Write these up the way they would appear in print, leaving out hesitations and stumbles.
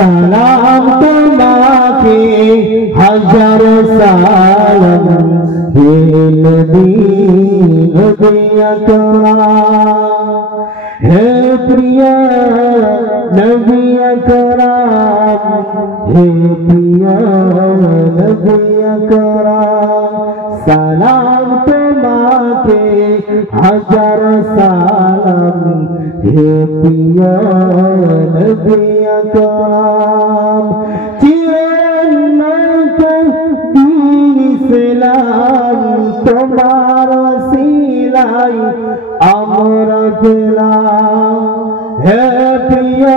সালাম তোমাকে হাজার সালাম হে নবী নবী আকরাম হে প্রিয় নবী আকরাম হে প্রিয় নবী আকরাম সালাম তোমাকে হাজার সালাম হে প্রিয় নবী আকরাম চিরন্তন দ্বীন ইসলাম তোমার ওসিলাই আমরা পেলাম হে প্রিয়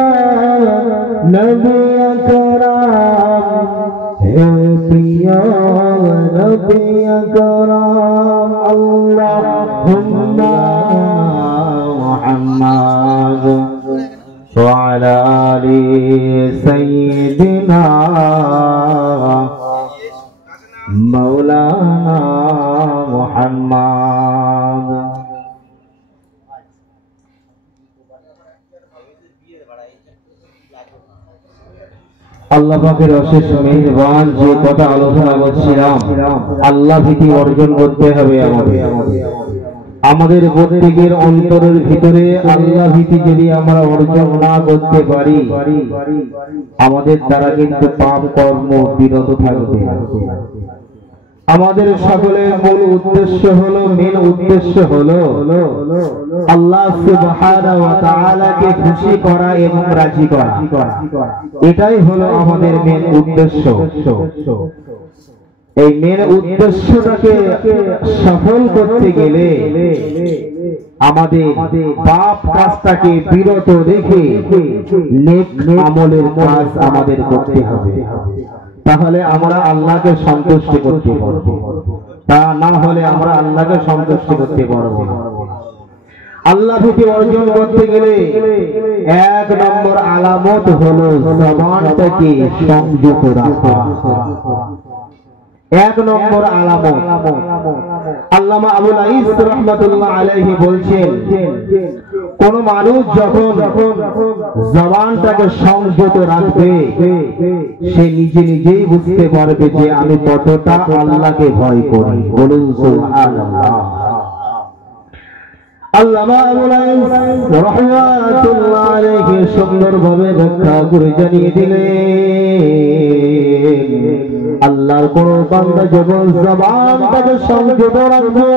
নবী আকরাম হে প্রিয় নবী আকরাম আল্লাহুম্মা মুহাম্মাদ ওয়া আলা আলি সাইয়্যিদিনা মাওলানা মুহাম্মাদ। আল্লাহ পাকের অশেষ মেহেরবান যে কথা আলোচনা করছিলাম, আল্লাহ ভীতি অর্জন করতে হবে আমাদের প্রত্যেকের অন্তরের ভিতরে। আল্লাহ ভীতি যদি আমরা অর্জন না করতে পারি, আমাদের দ্বারা কিন্তু পাপ কর্ম বিরত থাকবে। আমাদের সকলের মূল উদ্দেশ্য হলো, মেন উদ্দেশ্য হলো আল্লাহ সুবহানাহু ওয়া তাআলাকে খুশি করা এবং রাজি করা। এটাই হলো আমাদের মেন উদ্দেশ্য। এই মেন উদ্দেশ্যটাকে সফল করতে গেলে আমাদের পাপ কাজটাকে বিরত রেখে নেক আমলের কাজ আমাদের করতে হবে। তাহলে আমরা আল্লাহকে সন্তুষ্ট করতে পারব, তা না হলে আমরা আল্লাহকে সন্তুষ্ট করতে পারব না। আল্লাহ ভীতি অর্জন করতে গেলে এক নম্বর আলামত হলো জবানটাকে সংযত রাখা। এক নম্বর আলামত আল্লামা আবুল আইস রাহমাতুল্লাহ আলাইহি বলছেন, কোন মানুষ যখন জবানটাকে সংযত রাখবে, সে নিজে নিজেই বুঝতে পারবে যে আমি কতটা আল্লাহকে ভয় করি। বলুন সুবহানাল্লাহ। আল্লামা আবুল আইস রাহমাতুল্লাহ আলাইহি সুন্দরভাবে ব্যাখ্যা করে জানিয়ে দিলেন, আল্লাহর কোন বান্দা যখন জবানটাকে সংযত রাখবে,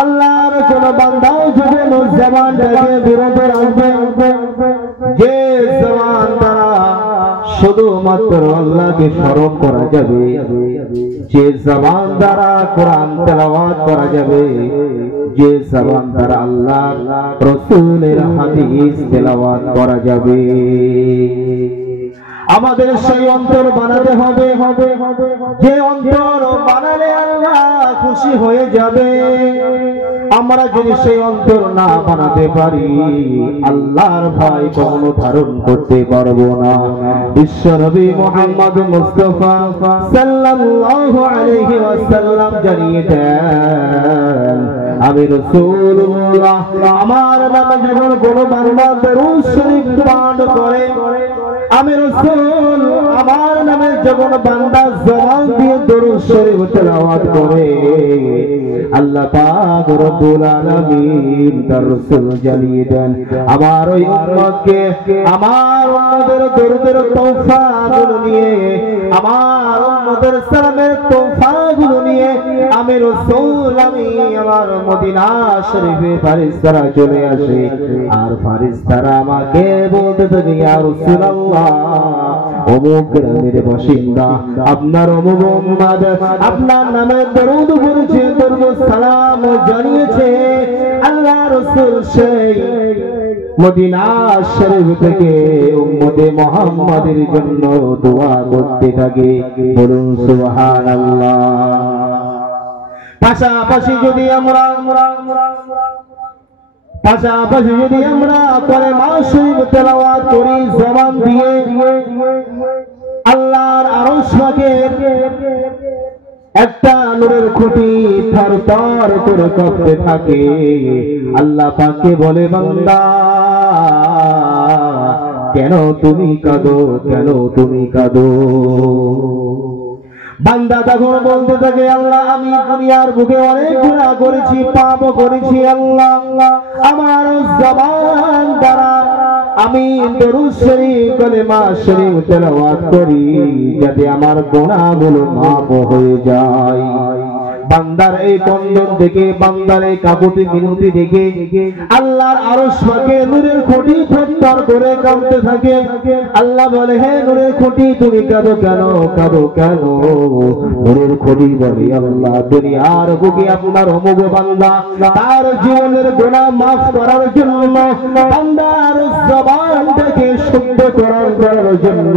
আল্লাহর কোন বান্দাও যখন জবানটাকে বিরত রাখবে, যে জবান দ্বারা শুধুমাত্র আল্লাহকে স্মরণ করা যাবে, যে জবান দ্বারা কোরআন তেলাওয়াত করা যাবে, যে জবান দ্বারা আল্লাহ রাসূলের হাদিস তেলাওয়াত করা যাবে, আমাদের সেই অন্তর বানাতে হবে, যে অন্তর বানালে আল্লাহ খুশি হয়ে যাবে। আমরা যদি সেই অন্তর না বানাতে পারি, আল্লাহর ভয় কখনো ধারণ করতে পারবো না। বিশ্বনবী মুহাম্মদ মুস্তাফা সাল্লাল্লাহু আলাইহি ওয়াসাল্লাম জানিয়ে দেন, আমি রাসূলুল্লাহ আমার নামে যখন কোনো বান্দা দরুদ শরীফ পাঠ করে, আমি রাসূল আমার নামে যখন বান্দা জবান দিয়ে দরুদ শরীফ তেলাওয়াত করে, আল্লাহ পাক রব্বুল আলামিন তার রাসূল জানিয়ে দেন, আমার ওই উম্মতকে আমার উম্মতের দরুদের তোহফাগুলো নিয়ে, আমার উম্মতের সালামের তোহফাগুলো নিয়ে আমি রাসূল আমি আমার মদিনা শরীফে ফেরেশতারা চলে আসে, আর ফেরেশতারা আমাকে বলতে থাকে, ইয়া রাসূলুল্লাহ, অমুক গ্রামের বাসিন্দা আপনার অমুক উম্মত আপনার নামে দরুদ পড়েছে, দরুদ সালাম জানিয়েছে। আল্লাহ রাসূল সেই মদিনা শরীফ থেকে উম্মতে মুহাম্মাদের জন্য দোয়া করতে থাকে। বলুন সুবহানাল্লাহ। পাশাপাশি যদি আমরা কালেমা শরীফ তেলাওয়াত করি জবান দিয়ে, আল্লাহর আরশ পাকের একটা নূরের খুঁটি থরথর করে কাঁপতে থাকে। আল্লাহ পাককে বলে, বান্দা কেন তুমি কাঁদো, কেন তুমি কাঁদো। বান্দা তখন বলতে থাকে, আল্লাহ আমি দুনিয়ার বুকে অনেক গুনাহ করেছি, পাপ করেছি আল্লাহ, আমার জবান দ্বারা আমি দরুদ শরীফ কালেমা শরীফ তেলাওয়াত করি যাতে আমার গুনাহগুলো মাফ হয়ে যায়। বান্দার এই কন্দন দেখে, বান্দার এই কাকুতি মিনতি দেখে আল্লাহর আরশ পাকে নূরের খুঁটি থরথর করে কাঁপতে থাকে। আল্লাহ বলে, হে নূরের খুঁটি তুমি কাঁদো কেন, কাঁদো কেন? নূরের খুঁটি বলে, আল্লাহ দুনিয়ার বুকে আপনার অমুক বান্দা তার জীবনের গুনাহ মাফ করার জন্য, বান্দার জবানটাকে শুদ্ধ করার জন্য,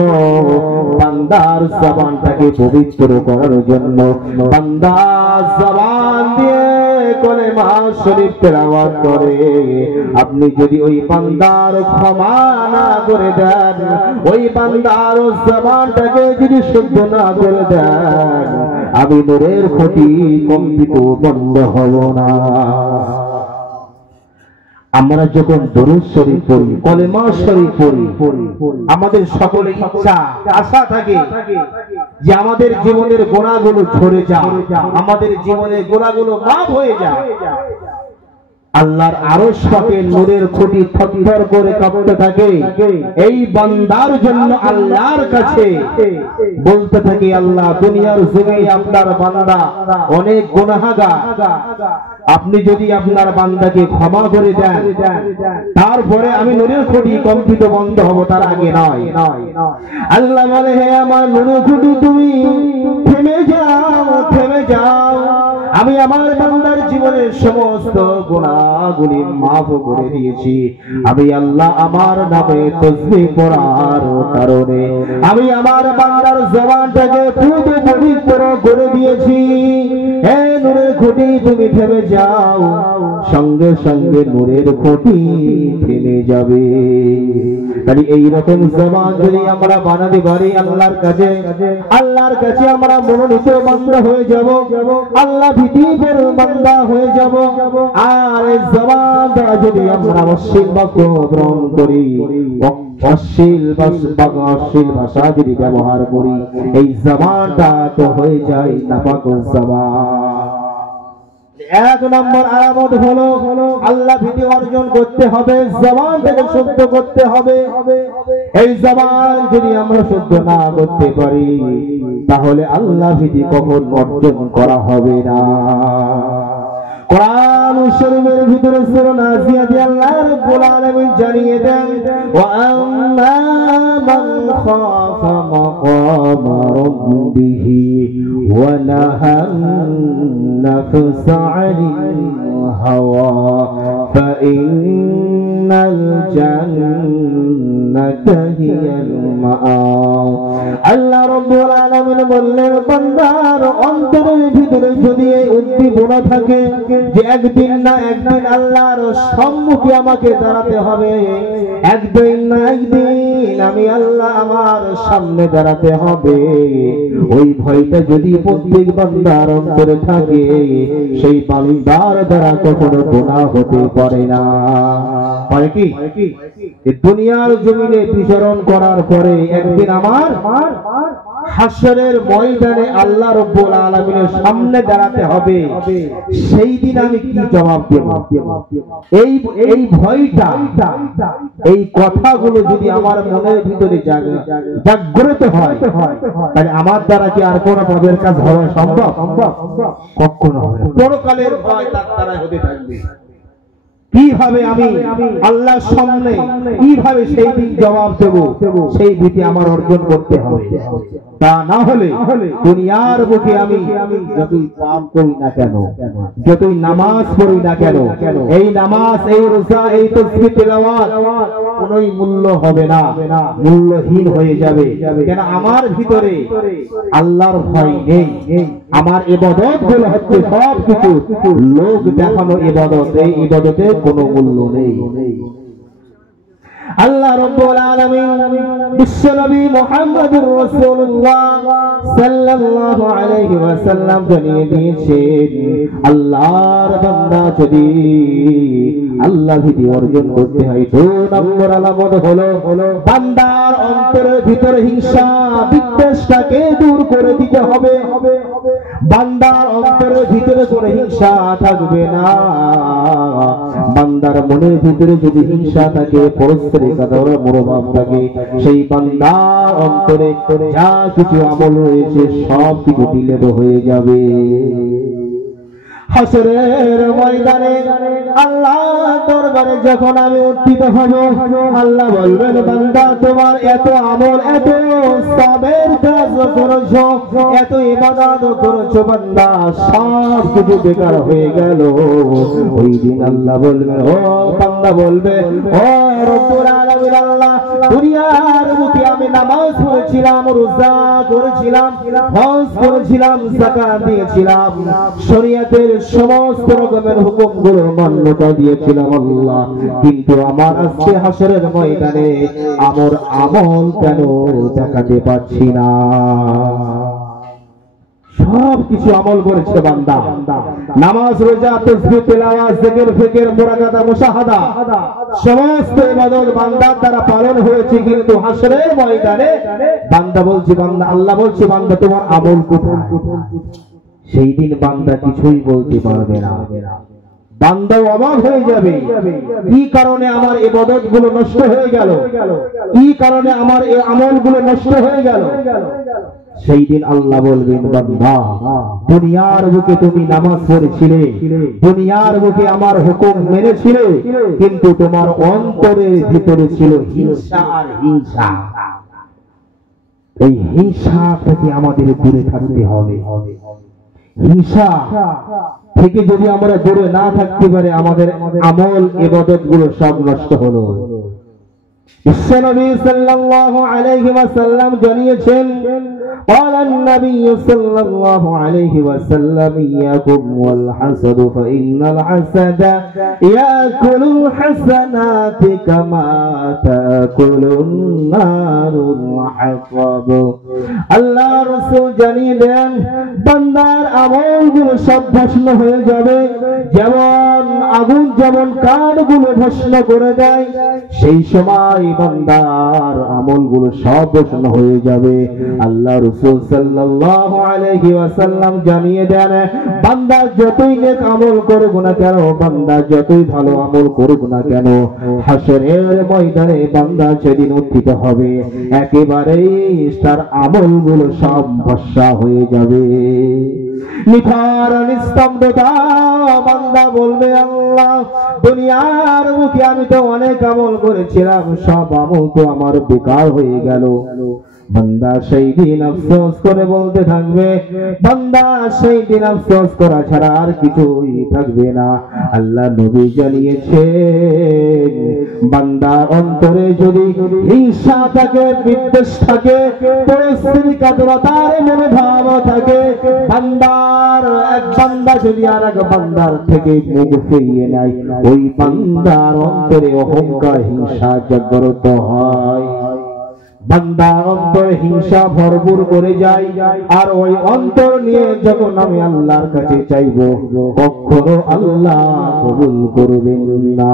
বান্দার জবানটাকে পবিত্র করার জন্য, বান্দা জবান দিয়ে কালেমা শরীফ তেলাওয়াত করে। আপনি যদি ওই বান্দার ক্ষমা না করে দেন, ওই বান্দার জবানটাকে যদি শুদ্ধ না করে দেন, আমি নূরের খুঁটি কম্পিত বন্ধ হব না। আমরা যখন দরুদ শরীফ পড়ি, কালেমা শরীফ পড়ি, আমাদের সকলের ইচ্ছা আশা থাকে যে আমাদের জীবনের গুনাহগুলো ঝরে যায়, আমাদের জীবনের গুনাহগুলো মাফ হয়ে যায়। আল্লাহর আরশ পাকে নূরের খুঁটি থরথর করে কাঁপতে থাকে। এই বান্দার জন্য আল্লাহর কাছে বলতে থাকে, আল্লাহ দুনিয়ার জমিনে আপনার বান্দা অনেক গুনাহগার, আপনি যদি আপনার বান্দাকে ক্ষমা করে দেন, তারপরে আমি নূরের খুঁটি কম্পিত বন্ধ হব, তার আগে নয়। আল্লাহ বলে, হে আমার নূরের খুঁটি তুমি থেমে যাও, থেমে যাও, আমি আমার বান্দার জীবনের সমস্ত গুনাহগুলি মাফ করে দিয়েছি। আমি আল্লাহ আমার নামে তাসবিহ পড়ার কারণে আমি আমার বান্দার জবানটাকে পুরো পবিত্র করে দিয়েছি। হে নূরের খুঁটি তুমি থেমে যাও, সঙ্গে সঙ্গে নূরের খুঁটি থেমে যাবে। তাহলে এইরকম জবান যদি আমরা বানাতে পারি আল্লাহর কাছে, আল্লাহর কাছে আমরা মনোনীত বান্দা হয়ে যাব, আল্লাহ ভীতির বান্দা হয়ে যাব। আর এই জবান দ্বারা যদি আমরা অশ্লীল বাক্য গ্রহণ করি, অশ্লীল ভাষা যদি ব্যবহার করি, এই জবানটা তো হয়ে যায় নাপাক জবান। এক নম্বর আলামত হলো আল্লাহ ভীতি অর্জন করতে হবে, জবানটাকে শুদ্ধ করতে হবে। এই জবান যদি আমরা শুদ্ধ না করতে পারি, তাহলে আল্লাহ ভীতি কখন অর্জন করা হবে না। কোরআন শরীফের ভিতরে সূরা নাজিয়াতে আল্লাহ রাব্বুল আলামিন জানিয়ে দেন, ওয়া আম্মা মান খাফা মাকামা রাব্বিহি ওয়া নাহান নাফসা আনিল হাওয়া ফাইন্নাল জান্নাতা হিয়াল মাআওয়া। আল্লাহ রাব্বুল আলামিন বললেন, বান্দার অন্তরের ভিতরে যদি এই উদ্দীপনা থাকে যে একদিন না একদিন আল্লাহর সম্মুখে আমাকে দাঁড়াতে হবে, একদিন না একদিন আমি আল্লাহ আমার সামনে দাঁড়াতে হবে, ওই ভয়টা যদি প্রত্যেক বান্দার অন্তরে থাকে, সেই বান্দার দ্বারা কখনো গুনাহ হতে পারে না। পারে কি? দুনিয়ার জমিনে বিচরণ করার পরে একদিন আমার হাসরের ময়দানে আল্লাহ রাব্বুল আলামিনের সামনে দাঁড়াতে হবে, সেই দিন আমি কি জবাব দেব? এই ভয়টা, এই কথাগুলো যদি আমার মনের ভিতরে জাগ্রত হয়, তাহলে আমার দ্বারা কি আর কোনো পাপের কাজ হওয়া সম্ভব? কখনো হবে না। পরকালের ভয় তার দ্বারা হতে থাকবে। কিভাবে আমি আল্লাহর সামনে কিভাবে সেই দিন জবাব দেব, সেই ভীতি আমার অর্জন করতে হবে। তা না হলে দুনিয়ার বুকে আমি যতই পাপ করি না কেন, যতই নামাজ পড়ি না কেন, এই নামাজ, এই রোজা, এই তাসবিহ তেলাওয়াত কোনোই মূল্য হবে না, মূল্যহীন হয়ে যাবে। কেন আমার ভিতরে আল্লাহর ভয় নেই। আমার ইবাদত গুলো হচ্ছে সব কিছু লোক দেখানো ইবাদত, এই ইবাদতে কোনো মূল্য নেই। আল্লাহ রাব্বুল আলামিন বিশ্বনবী মুহাম্মদুর রাসূলুল্লাহ সাল্লাল্লাহু আলাইহি ওয়াসাল্লাম জানিয়ে দিয়েছেন, আল্লাহর বান্দা যদি আল্লাহ ভীতি অর্জন করতে হয়, 2 নম্বর আলামত হলো বান্দার অন্তরের ভিতরে হিংসা বিদ্বেষটাকে দূর করে দিতে হবে। বান্দার অন্তরের ভিতরে কোনো হিংসা থাকবে না। বান্দার মনের ভিতরে যদি হিংসা থাকে, পরস্পরিকতার মনোভাব থাকে, সেই বান্দার অন্তরে যা কিছু আমল রয়েছে সব কিছু বিলীন হয়ে যাবে। হাসরের ময়দানে আল্লাহ দরবারে যখন আমি উত্থিত হব, আল্লাহ বলবেন, বান্দা তোমার এত আমল, এত সবের কাজ করেছো, এত ইবাদত করেছো, বান্দা সব কিছু বেকার হয়ে গেল। ওই দিন আল্লাহ বলবেন, ও বান্দা বলবে, ও রব্বুল আলামিন, আল্লাহ দুনিয়ার বুকে আমি নামাজ পড়েছিলাম, রোজা করেছিলাম, হজ করেছিলাম, যাকাত দিয়েছিলাম, শরীয়তের সমস্ত রকমের হুকুমগুলো মান্যতা দিয়েছিলাম আল্লাহ, কিন্তু আমার আজকে হাসরের ময়দানে আমার আমল কেন দেখাতে পাচ্ছি না? সব কিছু আমল করেছে বান্দা, নামাজ, রোজা, তাসবিহ, তেলাওয়াত, জিকির, ফিকির, মুরাকাবা, মুশাহাদা, সমস্ত ইবাদত বান্দার দ্বারা পালন হয়েছে, কিন্তু হাসরের ময়দানে বান্দা বলছে, বান্দা আল্লাহ বলছে, বান্দা তোমার আমল কোথায়? সেই দিন বান্দা কিছুই বলতে পারবে না। বান্দা অবাক হয়ে যাবে, কি কারণে আমার ইবাদত গুলো নষ্ট হয়ে গেল, কি কারণে আমার এই আমল গুলো নষ্ট হয়ে গেল? সেই দিন আল্লাহ বলবেন, বান্দা দুনিয়ার বুকে তুমি নামাজ পড়েছিলে, দুনিয়ার বুকে আমার হুকুম মেনেছিলে, কিন্তু তোমার অন্তরের ভিতরে ছিল হিংসা আর হিংসা। এই হিংসা থেকে আমাদের দূরে থাকতে হবে। হিংসা থেকে যদি আমরা দূরে না থাকতে পারি, আমাদের আমল ইবাদত গুলো সব নষ্ট হলো। বিশ্বনবী সাল্লাল্লাহু আলাইহি ওয়াসাল্লাম জানিয়েছেন, قال النبي صلى الله عليه وسلم إياكم والحسد فإن الحسد يأكل الحسنات كما تأكل النار الحطب। আল্লাহ রাসূল জানিয়ে দেন, বান্দার আমলগুলো সব ভস্ম হয়ে যাবে, যেমন আগুন যেমন কাঠগুলো ভস্ম করে দেয়, সেই সময় বান্দার আমলগুলো সব ভস্ম হয়ে যাবে। আল্লাহ রাসূল সাল্লাল্লাহু আলাইহি ওয়াসাল্লাম জানিয়ে দেন, বান্দা যতই নেক আমল করুক না কেন, বান্দা যতই ভালো আমল করুক না কেন, হাসরের ময়দানে বান্দা সেদিন উত্থিত হবে, একেবারেই তার আমলগুলো সব ভস্ম হয়ে যাবে। নিথর নিস্তব্ধতা, বান্দা বলবে, আল্লাহ দুনিয়ার মুখে আমি তো অনেক আমল করেছিলাম, সব আমল তো আমার বেকার হয়ে গেল। বান্দা সেই দিন আফসোস করে বলতে থাকবে, বান্দা সেই দিন আফসোস করা ছাড়া আর কিছুই থাকবে না। আল্লাহ নবী জানিয়েছেন, বান্দার অন্তরে যদি হিংসা থাকে, বিদ্বেষ থাকে, পরস্পরিকতার মনোভাব থাকে, বান্দার এক বান্দা যদি আর এক বান্দার থেকে মুখ ফিরিয়ে নেয়, ওই বান্দার অন্তরে অহংকার, হিংসা জাগ্রত হয়। বান্দা অন্তরে হিংসা ভরপুর করে যায়, আর ওই অন্তর নিয়ে যখন আমি আল্লাহর কাছে চাইব, কখনো আল্লাহ কবুল করবেন না।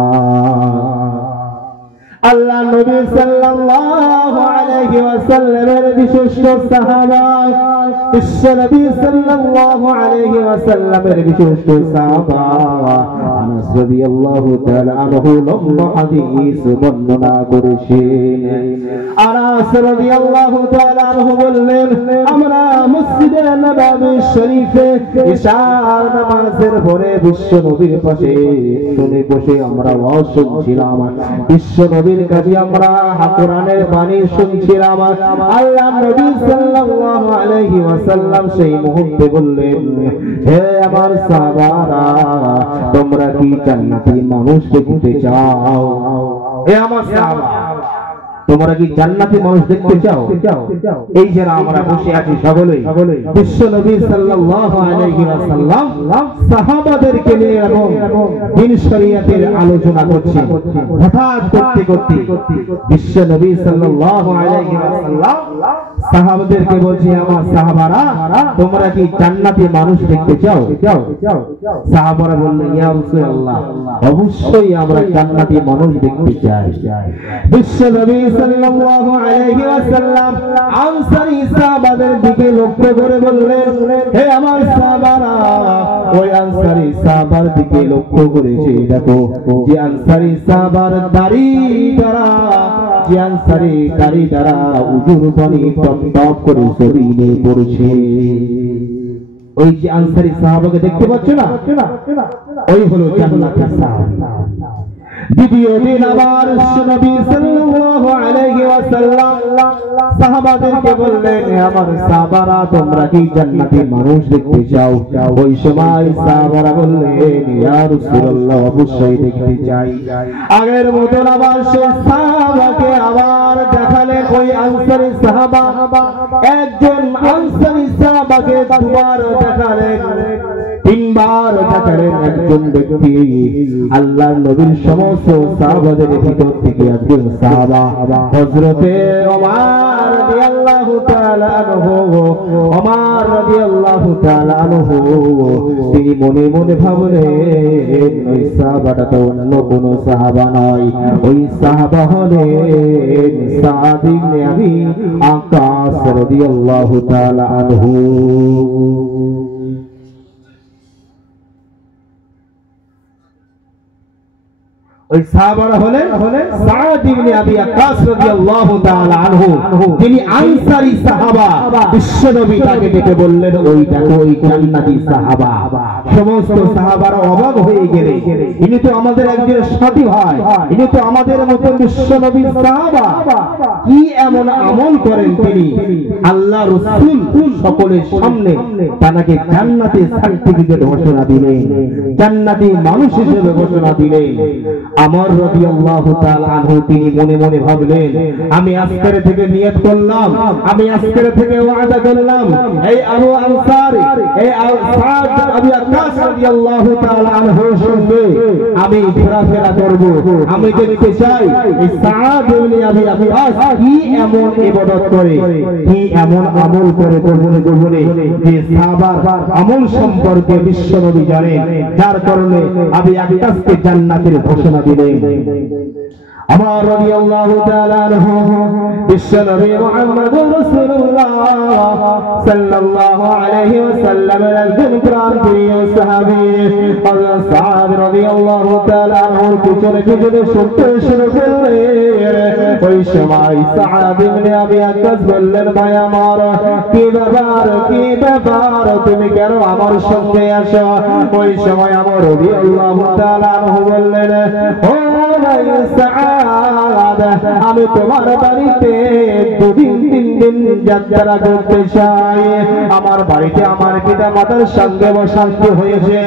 আল্লাহ নবী সাল্লাল্লাহু আলাইহি ওয়াসাল্লামের বিশিষ্ট সাহাবা, বিশ্ব নবী সাল্লাল্লাহু আলাইহি ওয়াসাল্লামের বিশিষ্ট সাহাবা আনাস রাদিয়াল্লাহু তাআলা আনহু লম্বা হাদিস বর্ণনা করেছেন। আনাস রাদিয়াল্লাহু তাআলা আনহু বললেন, আমরা মসজিদে নববী শরীফে ইশার নামাজের পরে বিশ্ব নবীর পাশে শুনে বসে আমরা ওয়াজ শুনছিলাম। বিশ্ব নবীর কাছে আমরা কোরআনের বাণী শুনছিলাম। আল্লাহ নবী সাল্লাল্লাহু আলাইহি ওয়াসাল্লাম সেই মুহূর্তে বললেন, হে আমার সাহাবারা, তোমরা কি জান্নাতি মানুষ দেখতে চাও? হে আমার সাহাবা, তোমরা কি জান্নাতি মানুষ দেখতে চাও? এই যারা আমরা বসে আছি সকলেই বিশ্ব নবী সাল্লাল্লাহু আলাইহি ওয়াসাল্লাম সাহাবাদেরকে নিয়ে এবং দ্বীন শরীয়তের আলোচনা করছে। হঠাৎ করতে করতে বিশ্ব নবী সাল্লাল্লাহু আলাইহি ওয়াসাল্লাম সাহাবাদেরকে বলছে, আমার সাহাবারা তোমরা কি জান্নাতি মানুষ দেখতে চাও? সাহাবারা বললেন, ইয়া রাসূলুল্লাহ, অবশ্যই আমরা জান্নাতি মানুষ দেখতে চাই। বিশ্ব নবী সাল্লাল্লাহু আলাইহি ওয়াসাল্লাম আনসারী সাহাবাদের দিকে লক্ষ্য করে বললেন, হে আমার সাহাবারা, ওই আনসারী সাহাবার দিকে লক্ষ্য করেছে, দেখো যে আনসারী সাহাবার দাড়ি দ্বারা, যে আনসারী দাড়ি দ্বারা উজুর পানি টপ টপ করে শরীরে পড়ছে, ওই যে আনসারী সাহাবাকে দেখতে পাচ্ছ না, ওই হলো জান্নাতের সাহাবা। দ্বিতীয় দিন আবার নবী সাল্লাল্লাহু আলাইহি ওয়াসাল্লাম সাহাবাদেরকে বললেন, আমার সাহাবারা তোমরা কি জান্নাতি মানুষ দেখতে চাও? ওই সময় সাহাবারা বললেন, ইয়া রাসূলুল্লাহ, অবশ্যই দেখতে চাই। আগের মতো আবার সেই সাহাবাকে আবার দেখালেন, ওই আনসারী সাহাবা, একজন আনসারী সাহাবাকে দুবার দেখালেন, তিনবার দেখালেন। একজন ব্যক্তি আল্লাহর নবীর সমস্ত সাহাবাদের ভিতর থেকে একজন সাহাবা হযরতে ওমর রাদিয়াল্লাহু তাআলা আনহু, ওমর রাদিয়াল্লাহু তাআলা আনহু, তিনি মনে মনে ভাবলেন, ওই সাহাবাটা তো অন্য কোনো সাহাবা নয়, ওই সাহাবা হলেন সাদ ইবনে আবি ওয়াক্কাস রাদিয়াল্লাহু তাআলা আনহু। ওই সাহাবারা হলেন সাদ ইবনে আবি ওয়াক্কাস রাদিয়াল্লাহু তাআলা আনহু, যিনি আনসারী সাহাবা। বিশ্বনবী তাকে ডেকে বললেন, ওই দেখো ওই জান্নাতি সাহাবা। সমস্ত সাহাবারা অবাক হয়ে গেলেন, ইনি তো আমাদের একজন সাথী ভাই, ইনি তো আমাদের মতো বিশ্বনবীর সাহাবা, কি এমন আমল করেন তিনি? আল্লাহ রাসূল সকলের সামনে তাকে জান্নাতি সার্টিফিকেট ঘোষণা দিলেন, জান্নাতি মানুষ হিসেবে ঘোষণা দিলেন। আমর রাদিয়াল্লাহু তাআলা আনহু তিনি মনে মনে ভাবলেন, আমি আজকের থেকে নিয়ত করলাম, আমি আজকের থেকে ওয়াদা করলাম, এই আবু আনসারী, এই সাদ আবি ওয়াক্কাস রাদিয়াল্লাহু তাআলা আনহুর সঙ্গে আমি ঘোরাফেরা করব। আমি দেখতে চাই এই সাদ ইবনে আবি ওয়াক্কাস কি এমন ইবাদত করে, কি এমন আমল করে গোপনে গোপনে, যে সাহাবার আমল সম্পর্কে বিশ্বনবী জানেন, যার কারণে আবি ওয়াক্কাসকে জান্নাতের ঘোষণা দিলেন। আমার রাদিয়াল্লাহু তাআলা আনহু বিশ্বনবী মুহাম্মদুর রাসূলুল্লাহ সাল্লাল্লাহু আলাইহি ওয়াসাল্লামের একজন প্রাণপ্রিয় সাহাবী হযরত সাদ রাদিয়াল্লাহু তাআলা আনহুর পিছনে পিছনে ছুটতে শুরু করলেন। ওই সময় সাদ ইবনে আবি ওয়াক্কাস বললেন, ভাই আমার, কি ব্যাপার, কি ব্যাপার, তুমি কেন আমার সঙ্গে আসো? ওই সময় আমার রাদিয়াল্লাহু তাআলা আনহু বললেন, ও ভাই সাদ, আমি তোমার বাড়িতে দুদিন তিন দিন যাত্রা করতে চাই। আমার বাড়িতে আমার পিতা মাতার সঙ্গে অশান্তি হয়েছে,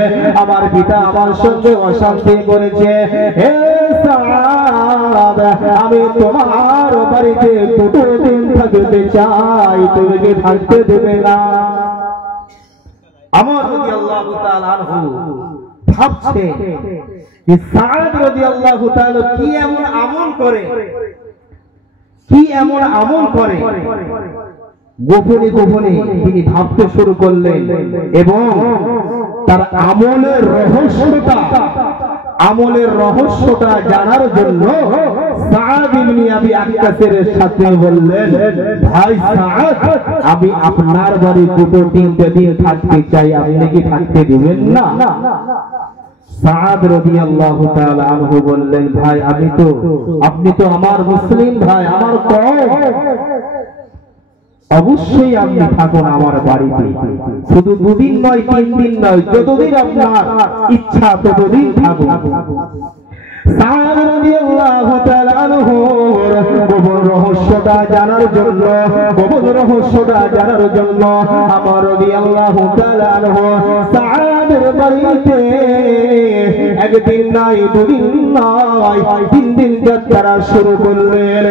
আমার পিতা আমার সঙ্গে অশান্তি করেছে। হে সাদ, আমি তোমার বাড়িতে দুদিন থাকতে চাই, তুমি কি থাকতে দেবে না? আমার রাদিয়াল্লাহু তাআলা আনহু ভাবছে, সাদ রাদিয়াল্লাহু তাআলা কি এমন আমল করে, কি এমন আমল করে। গোপনে গোপনে তিনি ভাবতে শুরু করলেন এবং তার আমলের রহস্যটা জানার জন্য সাদ ইবনে আবি ওয়াক্কাসের সাথে বললেন, ভাই সাদ, আমি আপনার বাড়ি দুটো তিনটে দিন থাকতে চাই, আপনি কি থাকতে দিবেন না? সাদ রাদিয়াল্লাহু তাআলা আনহু বললেন, ভাই আপনি তো আমার মুসলিম ভাই, আমার কওম, অবশ্যই আপনি থাকুন আমার বাড়িতে, শুধু দুদিন নয়, তিন দিন নয়, যতদিন আপনার ইচ্ছা ততদিন থাকুন। সাদ রাদিয়াল্লাহু তাআলা আনহু গোপন রহস্যটা জানার জন্য আমার রাদিয়াল্লাহু তাআলা আনহু সাদ আমাদের বাড়িতে একদিন নাই দুদিন নয় 3 দিন যাত্রা শুরু করলেন।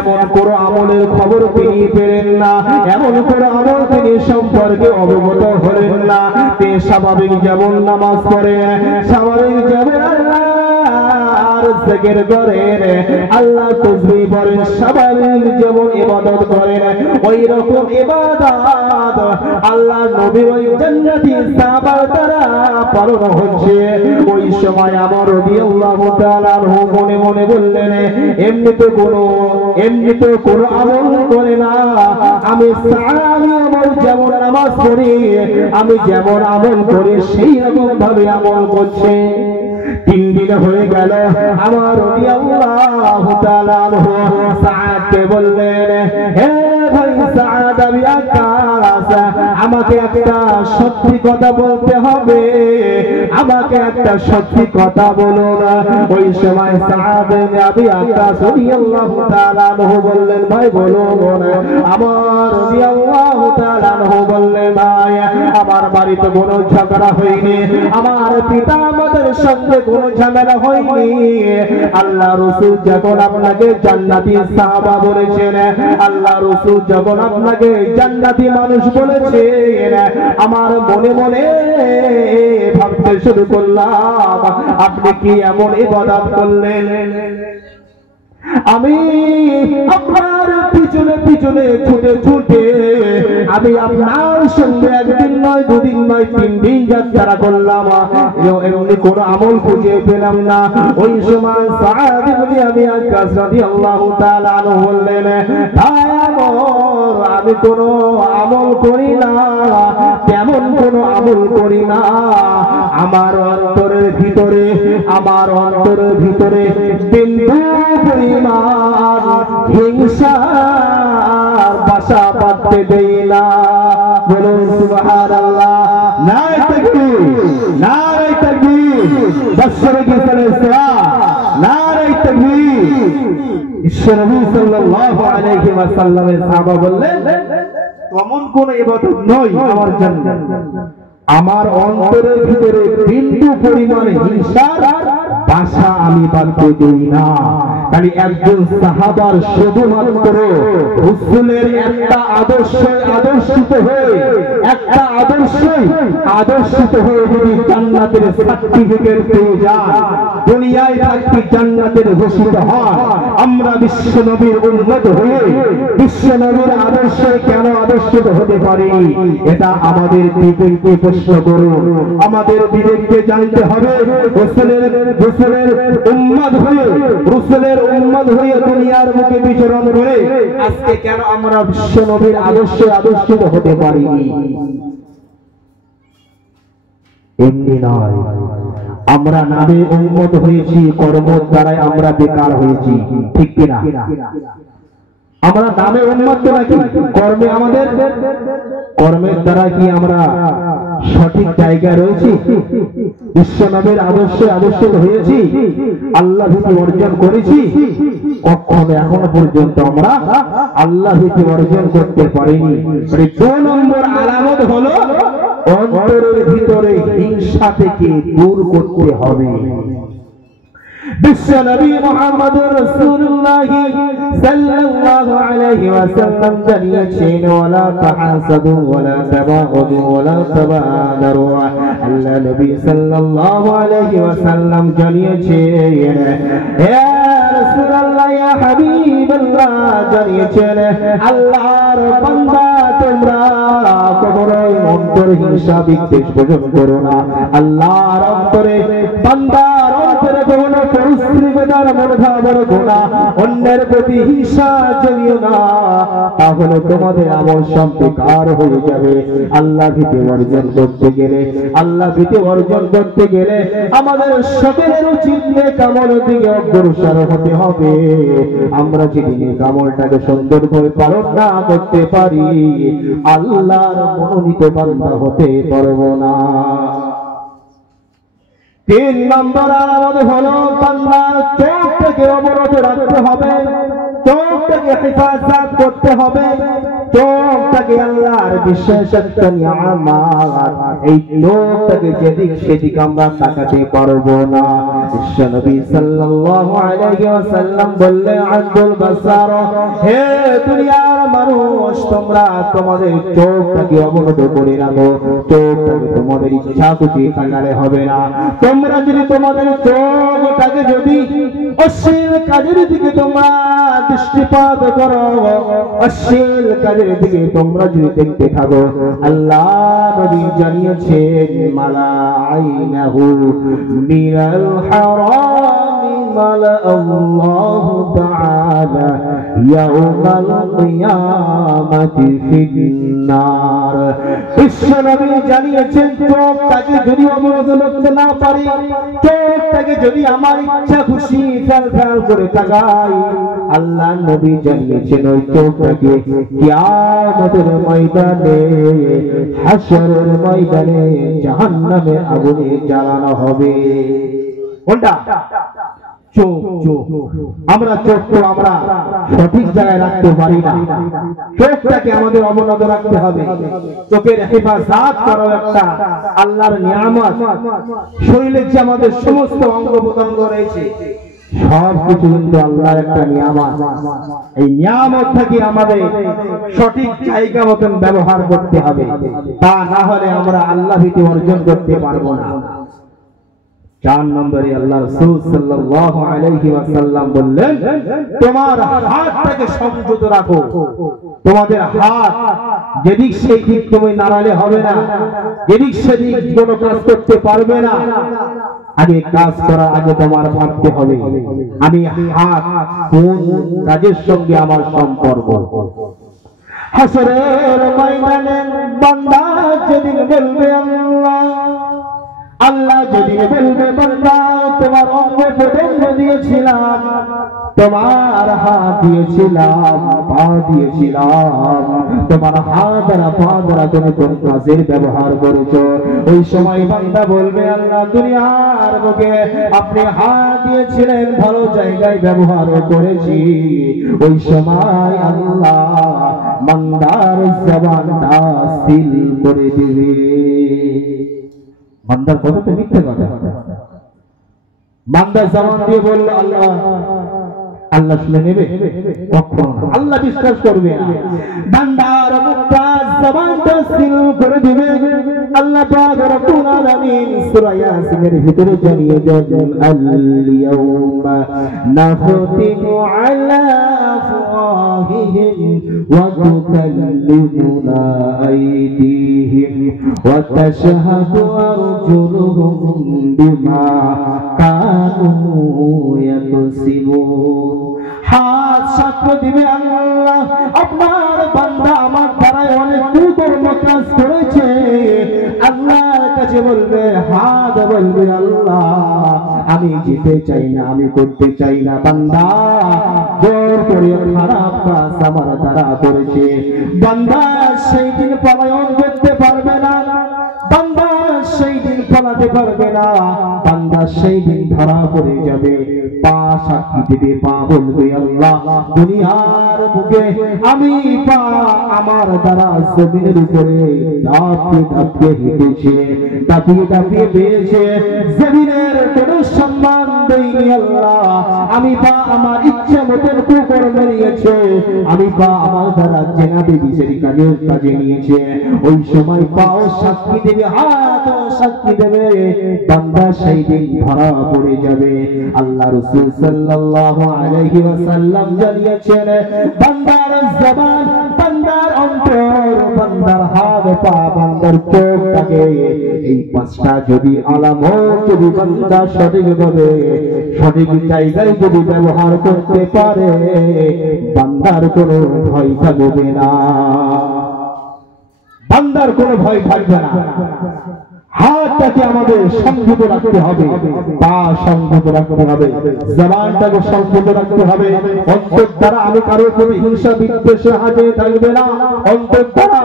এমন কোনো আমলের খবর তিনি পেলেন না, এমন কোনো আমল তিনি সম্পর্কে অবগত হলেন না। তিনি স্বাভাবিক যেমন নামাজ পড়েন, স্বাভাবিক যেমন আল্লাহর জিকির করেন, আল্লাহ তাসবিহ পড়েন, স্বাভাবিক যেমন ইবাদত করেন, ওই রকম ইবাদত আল্লাহ নবীর ওই জান্নাতি সাহাবার দ্বারা পালন হচ্ছে। ওই সময় আমার রাদিয়াল্লাহু তাআলা মনে মনে বললেন, এমনি তো কোনো আমল করে না, আমি আমল যেমন নামাজ পড়ি, আমি যেমন আমল করি সেই রকম ভাবে আমল করছে। 3 দিন হয়ে গেল। আমার রাদিয়াল্লাহু তাআলা সাআদকে বললেন, হে ভাই সাআদ, আমি আকাশ, আমাকে একটা সত্যি কথা বলতে হবে, আমাকে একটা সত্যি কথা বলো না। ওই সময় সাআদ নবী আকাশ রাদিয়াল্লাহু তাআলা বললেন, ভাই বলো না। আমার রাদিয়াল্লাহু তাআলা বললেন, ভাই আমার বাড়িতে কোনো ঝগড়া হয়নি, আমার পিতা আমাদের সঙ্গে কোনো ঝামেলা হয়নি। আল্লাহ রাসূল যখন আপনাকে জান্নাতি সাহাবা বলেছেন, আল্লাহ রাসূল যখন আপনাকে জান্নাতি মানুষ বলেছেন, আমার মনে মনে ভাবতে শুরু করলাম, আপনি কি এমন ইবাদত করলেন? আমি আপনার পিছনে পিছনে ছুটে ছুটে আমি আপনার সঙ্গে একদিন নয়, দুদিন নয়, 3 দিন যাত্রা করলাম, এমনি কোনো আমল খুঁজে পেলাম না। ওই সময় সাআদ ইবনে আবি ওয়াক্কাস রাদিয়াল্লাহু তাআলা বললেন, আমি কোনো আমল করি না, তেমন কোনো আমল করি না। আমার অন্তরের ভিতরে বিন্দু পরিমাণ হিংসার বাসা বাঁধতে দেই না। বলুন সুবহানাল্লাহ। নারে তাকবীর, নারে তাকবীর, বশরকি সালাম, নারে তাকবীর। বিশ্বনবী সাল্লাল্লাহু আলাইহি ওয়াসাল্লামের সাহাবা বললেন, এমন কোন ইবাদত নয় আমার জন্য, আমার অন্তরের ভিতরে বিন্দু পরিমাণ হিংসার বাসা আমি বাঁধতে দেই না। খালি একজন সাহাবার শুধুমাত্র রাসূলের একটা আদর্শিত হয়ে যদি জান্নাতের সার্টিফিকেট পেয়ে যায়, দুনিয়ায় থাকতে জান্নাতের ঘোষিত হয়, আমরা বিশ্ব নবীর উম্মত হয়ে বিশ্ব নবীর আদর্শে কেন আদর্শিত হতে পারি? এটা আমাদের বিবেককে প্রশ্ন করুন, আমাদের বিবেককে জানতে হবে। রাসূলের উম্মত হয়ে দুনিয়ার বুকে বিচরণ করে আজকে কেন আমরা বিশ্ব নবীর আদর্শে আদর্শিত হতে পারি? এমনি নয়, আমরা নামে উম্মত হয়েছি, কর্মের দ্বারাই আমরা বেকার হয়েছি, ঠিক কিনা? আমরা নামে উম্মত নাকি কর্মে, আমাদের কর্মের দ্বারা কি আমরা সঠিক জায়গায় রয়েছি? বিশ্বনবীর আদর্শে আদর্শিত হয়েছি, আল্লাহ ভীতি অর্জন করেছি? কখনো এখনো পর্যন্ত আমরা আল্লাহ ভীতি অর্জন করতে পারিনি। 2 নম্বর আলামত হলো অন্তরের ভিতরে হিংসা থেকে দূর করতে হবে। বিশ্বনবী মুহাম্মদুর রাসূলুল্লাহ সাল্লাল্লাহু আলাইহি ওয়াসাল্লাম জানিয়েছেন, ওয়ালা তাহাসাদু ওয়ালা তাবাগদু ওয়ালা তাবাদারু। আল্লাহ নবী সাল্লাল্লাহু আলাইহি ওয়াসাল্লাম জানিয়েছেন, হে রাসূলুল্লাহ, ইয়া হাবিবাল্লাহ, জানিয়েছেন আল্লাহর বান্দা তোমরা কখনোই অন্তরে হিংসা বিদ্বেষ পোষণ করো না। আল্লাহর অন্তরে বান্দার অন্তরে কোনো পরস্ত্রীবেদার মনোভাব রেখো না, অন্যের প্রতি হিংসা জ্বালিও না, তাহলে তোমাদের আমল সব বেকার হয়ে যাবে। আল্লাহ ভীতি অর্জন করতে গেলে আমাদের সকলের উচিত নেক আমলের দিকে অগ্রসর হতে হবে। আমরা যদি নেক আমলটাকে সুন্দরভাবে পালন না করতে পারি, আল্লাহর মনোনীত বান্দা হতে পারবো না। 3 নম্বর আলামত হলো বান্দার চোখ থেকে অবরত রাখতে হবে। চোখটাকে হেফাজত করতে হবে, চোখটাকে আল্লাহর বিশেষ একটা নিয়ামত, এই চোখটাকে যেদিক সেদিক আমরা তাকাতে পারবো না। বিশ্বনবী সাল্লাল্লাহু আলাইহি ওয়াসাল্লাম বললেন, আব্দুল বাসার, হে দুনিয়ার মানুষ, তোমরা তোমাদের চোখটাকে অবনত করে রাখো, চোখটাকে তোমাদের ইচ্ছা খুশি তাকালে হবে না। তোমরা যদি তোমাদের চোখটাকে যদি অশ্লীল কাজের দিকে তোমরা দৃষ্টিপাত করো, অশ্লীল কাজের দিকে তোমরা যদি দেখতে থাকো, আল্লাহ নবী জানিয়েছেন, মালা আইনাহু মিনাল হারামি মালা আল্লাহু তাআলা ইয়াউমাল কিয়ামাতি ফিন্নার। বিশ্বনবী জানিয়েছেন, চোখটাকে যদি অবনত করতে না পারি, চোখটাকে যদি আমার ইচ্ছা খুশি ফেল ফেল করে তাকাই, আল্লাহ নবী জানিয়েছেন ওই চোখটাকে কিয়ামতের ময়দানে, হাশরের ময়দানে জাহান্নামের আগুনে জ্বালানো হবে। কোনটা? চোখ। আমরা চোখ তো আমরা সঠিক জায়গায় রাখতে পারি না, চোখটাকে আমাদের অবনত রাখতে হবে। চোখের হেফাজত করা একটা আল্লাহর নিয়ামত। শরীরের যে আমাদের সমস্ত অঙ্গ প্রত্যঙ্গ রয়েছে, সব কিছু কিন্তু আল্লাহর একটা নিয়ামত। এই নিয়ামত থেকে আমাদের সঠিক জায়গা মতন ব্যবহার করতে হবে, তা না হলে আমরা আল্লাহ ভীতি অর্জন করতে পারবো না। 4 নম্বরে আল্লাহ রাসূল সাল্লাল্লাহু আলাইহি ওয়াসাল্লাম বললেন, তোমার হাতটাকে সংযত রাখো। তোমাদের হাত যেদিক সেদিক তুমি নাড়ালে হবে না, যেদিক সেদিক কোনো কাজ করতে পারবে না। আগে কাজ করার আগে তোমার ভাবতে হবে, আমি হাত কোন কাজের সঙ্গে আমার সম্পর্ক। হাসরের ময়দানে বান্দা যেদিন বলবে আল্লাহ, আল্লাহ যেদিন বলবে, বান্দা তোমার অঙ্গ প্রত্যঙ্গ দিয়েছিলাম, তোমার হাত দিয়েছিলাম, পা দিয়েছিলাম, তোমার হাত দ্বারা পা দ্বারা তুমি কোন কাজের ব্যবহার করেছো? ওই সময় বান্দা বলবে, আল্লাহ দুনিয়ার বুকে আপনি হাত দিয়েছিলেন, ভালো জায়গায় ব্যবহার করেছি। ওই সময় আল্লাহ বান্দার জবানটা সিল করে দিবে। বান্দার কথা তো মিথ্যে কথা। বান্দা জবান দিয়ে বলল আল্লাহ, আল্লাহ শুনে নেবে? কখনো আল্লাহ বিশ্বাস করবে না। বান্দার মুখটা জবানটা সিল করে দিবে। আল্লাহ পাক রব্বুল আলামিন সূরা ইয়াসিনের ভিতরে জানিয়ে দেন, আল-ইয়াউমা নাখতিমু আলা আফওয়াহিহিম ওয়া তুকাল্লিমুনা আইদিহিম ওয়া তাশহাদু আরজুলুহুম বিমা কানু ইয়াকসিবুন। হাত সাক্ষ্য দিবে, আল্লাহ আপনার বান্দা আমার দ্বারা অনেক কুকর্ম কাজ করেছে। আল্লাহর কাছে বলবে, হাত বলবে, আল্লাহ আমি যেতে চাই না, আমি করতে চাই না। বান্দা জোর করে খারাপ কাজ আমার দ্বারা করেছে। বান্দা সেই দিন পলায়ন করতে পারবে না, বান্দা সেই দিন পালাতে পারবে না, বান্দা সেই দিন ধরা পড়ে যাবে। পা সাক্ষী দেবে, পা বলবে, আল্লাহ দুনিয়ার বুকে আমি পা আমার দ্বারা জমিনের উপরে দাপিয়ে দাপিয়ে হেঁটেছে, দাপিয়ে দাপিয়ে পেয়েছে, জমিনের কোনো সম্মান দেয়নি। আল্লাহ আমি পা আমার ইচ্ছা মতন কুকর্ম নিয়েছে, আমি পা আমার দ্বারা জেনাবে বিচারি কাজে নিয়েছে। ওই সময় পাও সাক্ষী দেবে, হাত সাক্ষী দেবে, বান্দা সেই দিন ধরা পড়ে যাবে। আল্লাহ রাসূল সাল্লাল্লাহু আলাইহি ওয়াসাল্লাম জানিয়েছেন, বান্দার জবান, বান্দার অন্তর, বান্দার হাত পা, বান্দার চোখটাকে এই 5টা যদি আলামত যদি বান্দা সঠিকভাবে সঠিক জায়গায় যদি ব্যবহার করতে পারে, বান্দার কোনো ভয় থাকবে না, বান্দার কোনো ভয় থাকবে না। হাতটাকে আমাদের সংযত রাখতে হবে, পা সংযত রাখতে হবে, জবানটাকে সংযত রাখতে হবে। অন্তর দ্বারা আমি কারোর প্রতি হিংসা বিদ্বেষে হাজে থাকবে না, অন্তর দ্বারা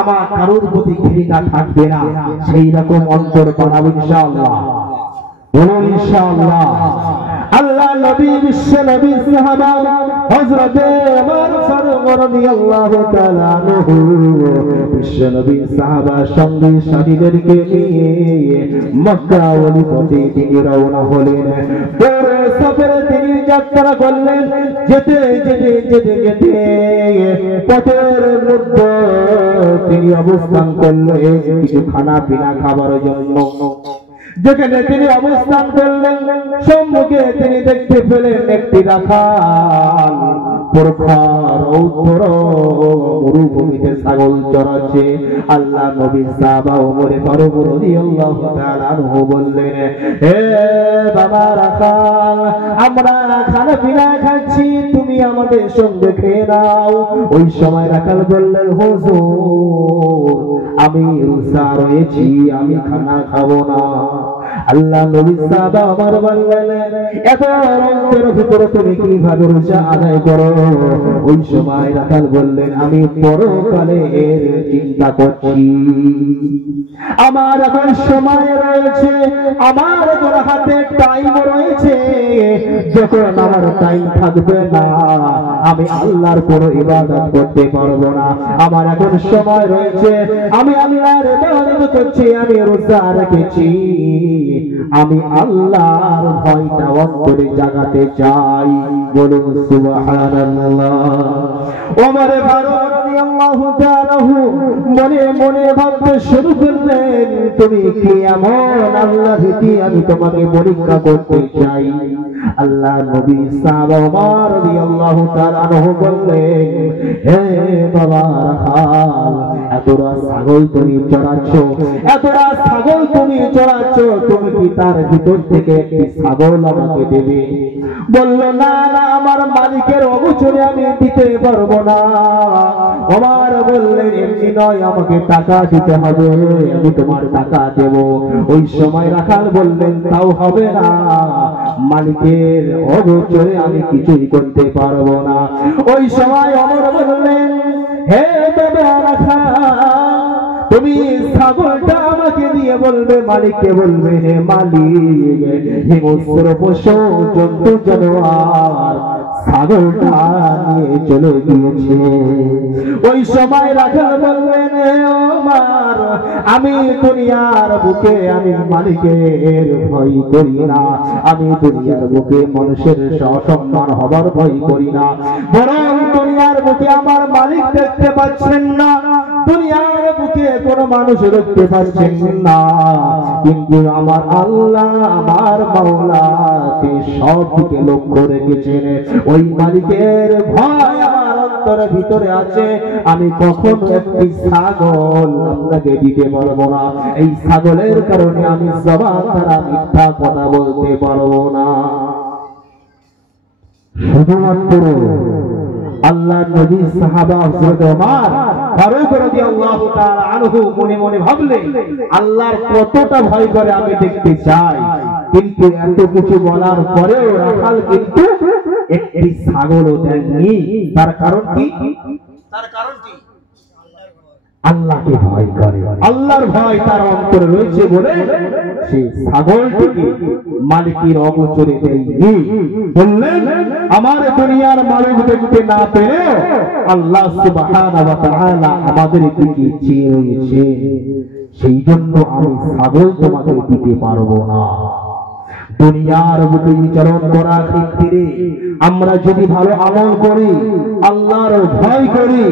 আমার কারোর প্রতি ঘৃণা থাকবে না। সেই রকম অন্তর বানাবো ইনশাআল্লাহ, বলুন ইনশাআল্লাহ। আল্লাহ নবী বিশ্ব নবী সাহাবা হযরতে ওমর ফারুক রাদিয়াল্লাহু তাআলা আনহু বিশ্ব নবী সাহাবা সঙ্গে সাথীদেরকে নিয়ে মক্কা অভিমুখে তিনি রওনা হলেন। বড় সফরে তিনি যাত্রা করলেন। যেতে যেতে যেতে যেতে পথের মধ্যে তিনি অবস্থান করলেন কিছু খানা পিনা খাবার জন্য। যেখানে তিনি অবস্থান করলেন সম্মুখে তিনি দেখতে পেলেন একটি রাখাল প্রখর উত্তর মরুভূমিতে ছাগল চড়াচ্ছে। আল্লাহ নবী সাহাবা ওমর ফারুক রাদিয়াল্লাহু তাআলা আনহু বললেন, হে বাবা রাখাল, আমরা খানা পিনা খাচ্ছি, তুমি আমাদের সঙ্গে খেয়ে নাও। ওই সময় রাখাল বললেন, হুজুর আমি রোজা রয়েছি, আমি খানা খাবো না। আল্লাহ নবী সাহাবা ওমর বললেন, এত অন্তরের ভিতরে তুমি কিভাবে রোজা আদায় করো? ওই সময় রাখাল বললেন, আমি পরকালের চিন্তা করছি, আমার এখন সময় রয়েছে, আমার এখন হাতে টাইম রয়েছে। যখন আমার টাইম থাকবে না আমি আল্লাহর কোনো ইবাদত করতে পারবো না। আমার এখন সময় রয়েছে, আমি আল্লাহর ইবাদত করছি, আমি রোজা রেখেছি, আমি আল্লাহর ভয়টা অন্তরে জাগাতে চাই। বলুন সুবহানাল্লাহ। ওমর ফারুক রাদিয়াল্লাহু তাআলা মনে মনে ভাবতে শুরু করলেন, তুমি কি এমন আল্লাহ ভীতি আমি তোমাকে পরীক্ষা করতে চাই। আল্লাহ নবী সাহাবা ওমর রাদিয়াল্লাহু তাআলা আনহু বললেন, হে বাবা রাখাল, এতটা ছাগল তুমি চড়াচ্ছ, এতটা ছাগল তুমি চড়াচ্ছ, তুমি কি তার ভিতর থেকে একটি ছাগল আমাকে দেবে? বলল, না না, আমার মালিকের অগোচরে আমি দিতে পারবো না। ওমর বললেন, এমনি নয়, আমাকে টাকা দিতে হবে, আমি তোমার টাকা দেব। ওই সময় রাখাল বললেন, তাও হবে না, মালিকের অগোচরে আমি কিছুই করতে পারবো না। ওই সময় ওমর বললেন, হে বাবা রাখাল, তুমি ছাগলটা আমাকে দিয়ে বলবে, মালিককে বলবে, হে মালিক, হিংস্র পশু জন্তু জানোয়ার ছাগলটা নিয়ে চলে গিয়েছে। ওই সময় রাখাল বললেন, হে ওমর, আমি দুনিয়ার বুকে আমি মালিকের ভয় করি না, আমি দুনিয়ার বুকে মানুষের সসম্মান হবার ভয় করি না, বরং দুনিয়ার বুকে আমার মালিক দেখতে পাচ্ছেন না, দুনিয়ার বুকে কোনো মানুষ দেখতে পাচ্ছেন না, কিন্তু আমার আল্লাহ আমার মাওলাকে সব দিকে লক্ষ্য রেখেছেন। ওই মালিকের ভয় আমার অন্তরের ভিতরে আছে। আমি কখনো একটি ছাগল আপনাকে দিতে পারবো না, এই ছাগলের কারণে আমি জবান দ্বারা মিথ্যা কথা বলতে পারবো না। শুধুমাত্র আল্লাহ নবী সাহাবা হযরত ওমর ফারুক রাদিয়াল্লাহু তাআলা আনহু মনে মনে ভাবলেন, আল্লাহর কতটা ভয় করে আমি দেখতে চাই। কিন্তু এত কিছু বলার পরেও রাখাল কিন্তু একটি ছাগলও দেননি। তার কারণ কি? আল্লাহকে ভয় করে, আল্লাহর ভয় তার অন্তরে রয়েছে বলে সে ছাগলটিকে মালিকের অগোচরে দেয়নি। বললেন, আমার দুনিয়ার মালিক দেখতে না পেরে আল্লাহ সুবহানাহু ওয়া তাআলা আমাদের দিকে চেয়ে রয়েছে, সেই জন্য আমি ছাগল তোমাকে দিতে পারবো না। দুনিয়ার বুকে বিচরণ করার ক্ষেত্রে আমরা যদি ভালো আমল করি, আল্লাহর ভয় করি,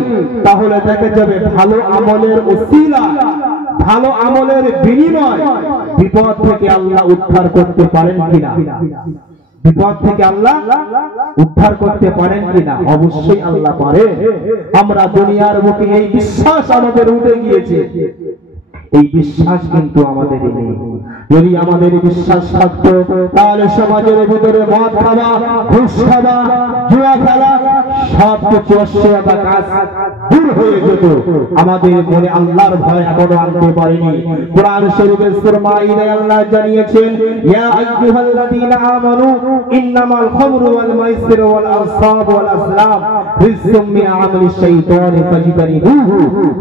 তাহলে দেখা যাবে ভালো আমলের উসিলা, ভালো আমলের বিনিময় বিপদ থেকে আল্লাহ উদ্ধার করতে পারেন কিনা? বিপদ থেকে আল্লাহ উদ্ধার করতে পারেন কিনা? অবশ্যই আল্লাহ পারেন। আমরা দুনিয়ার বুকে এই বিশ্বাস আমাদের উঠে গিয়েছে, এই বিশ্বাস কিন্তু আমাদের নেই। যদি আমাদের বিশ্বাস থাকতো তাহলে সমাজের ভিতরে মদ খাওয়া, ঘুষ খাওয়া, জুয়া খেলা সব কিছু অশ্লীলতা কাজ দূর হয়ে যেত। আমাদের মনে আল্লাহর ভয় এখনো আনতে পারেনি। কোরআন শরীফের সূরা মাইদায় আল্লাহ জানিয়েছেন, ইয়া আইয়ুহাল্লাযীনা আমানু ইন্নামাল খামরু ওয়াল মাইসিরু ওয়াল আনসাব ওয়াল আসলাম রিজসুম মিন আমালিশ শাইতানি ফাজতানিবুহু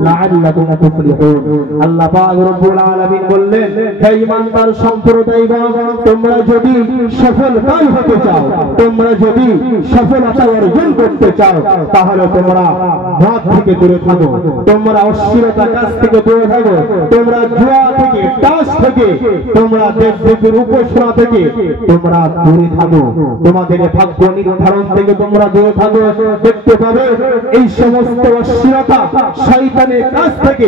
লাআল্লাকুম তুফলিহুন। আল্লাহ পাক রব্বুল আলামিন বললেন, হে ঈমান ইমানদার সম্প্রদায়, তোমরা যদি সফলকাম হতে চাও, তোমরা যদি সফলতা অর্জন করতে চাও, তাহলে তোমরা মদ থেকে দূরে থাকো, তোমরা অশ্লীলতা কাজ থেকে দূরে থাকো, তোমরা জুয়া থেকে, তাস থেকে, তোমরা দেব-দেবীর উপাসনা থেকে তোমরা দূরে থাকো, তোমাদের ভাগ্য নির্ধারণ থেকে তোমরা দূরে থাকো। দেখতে পাবে এই সমস্ত অশ্লীলতা শয়তানের কাছ থেকে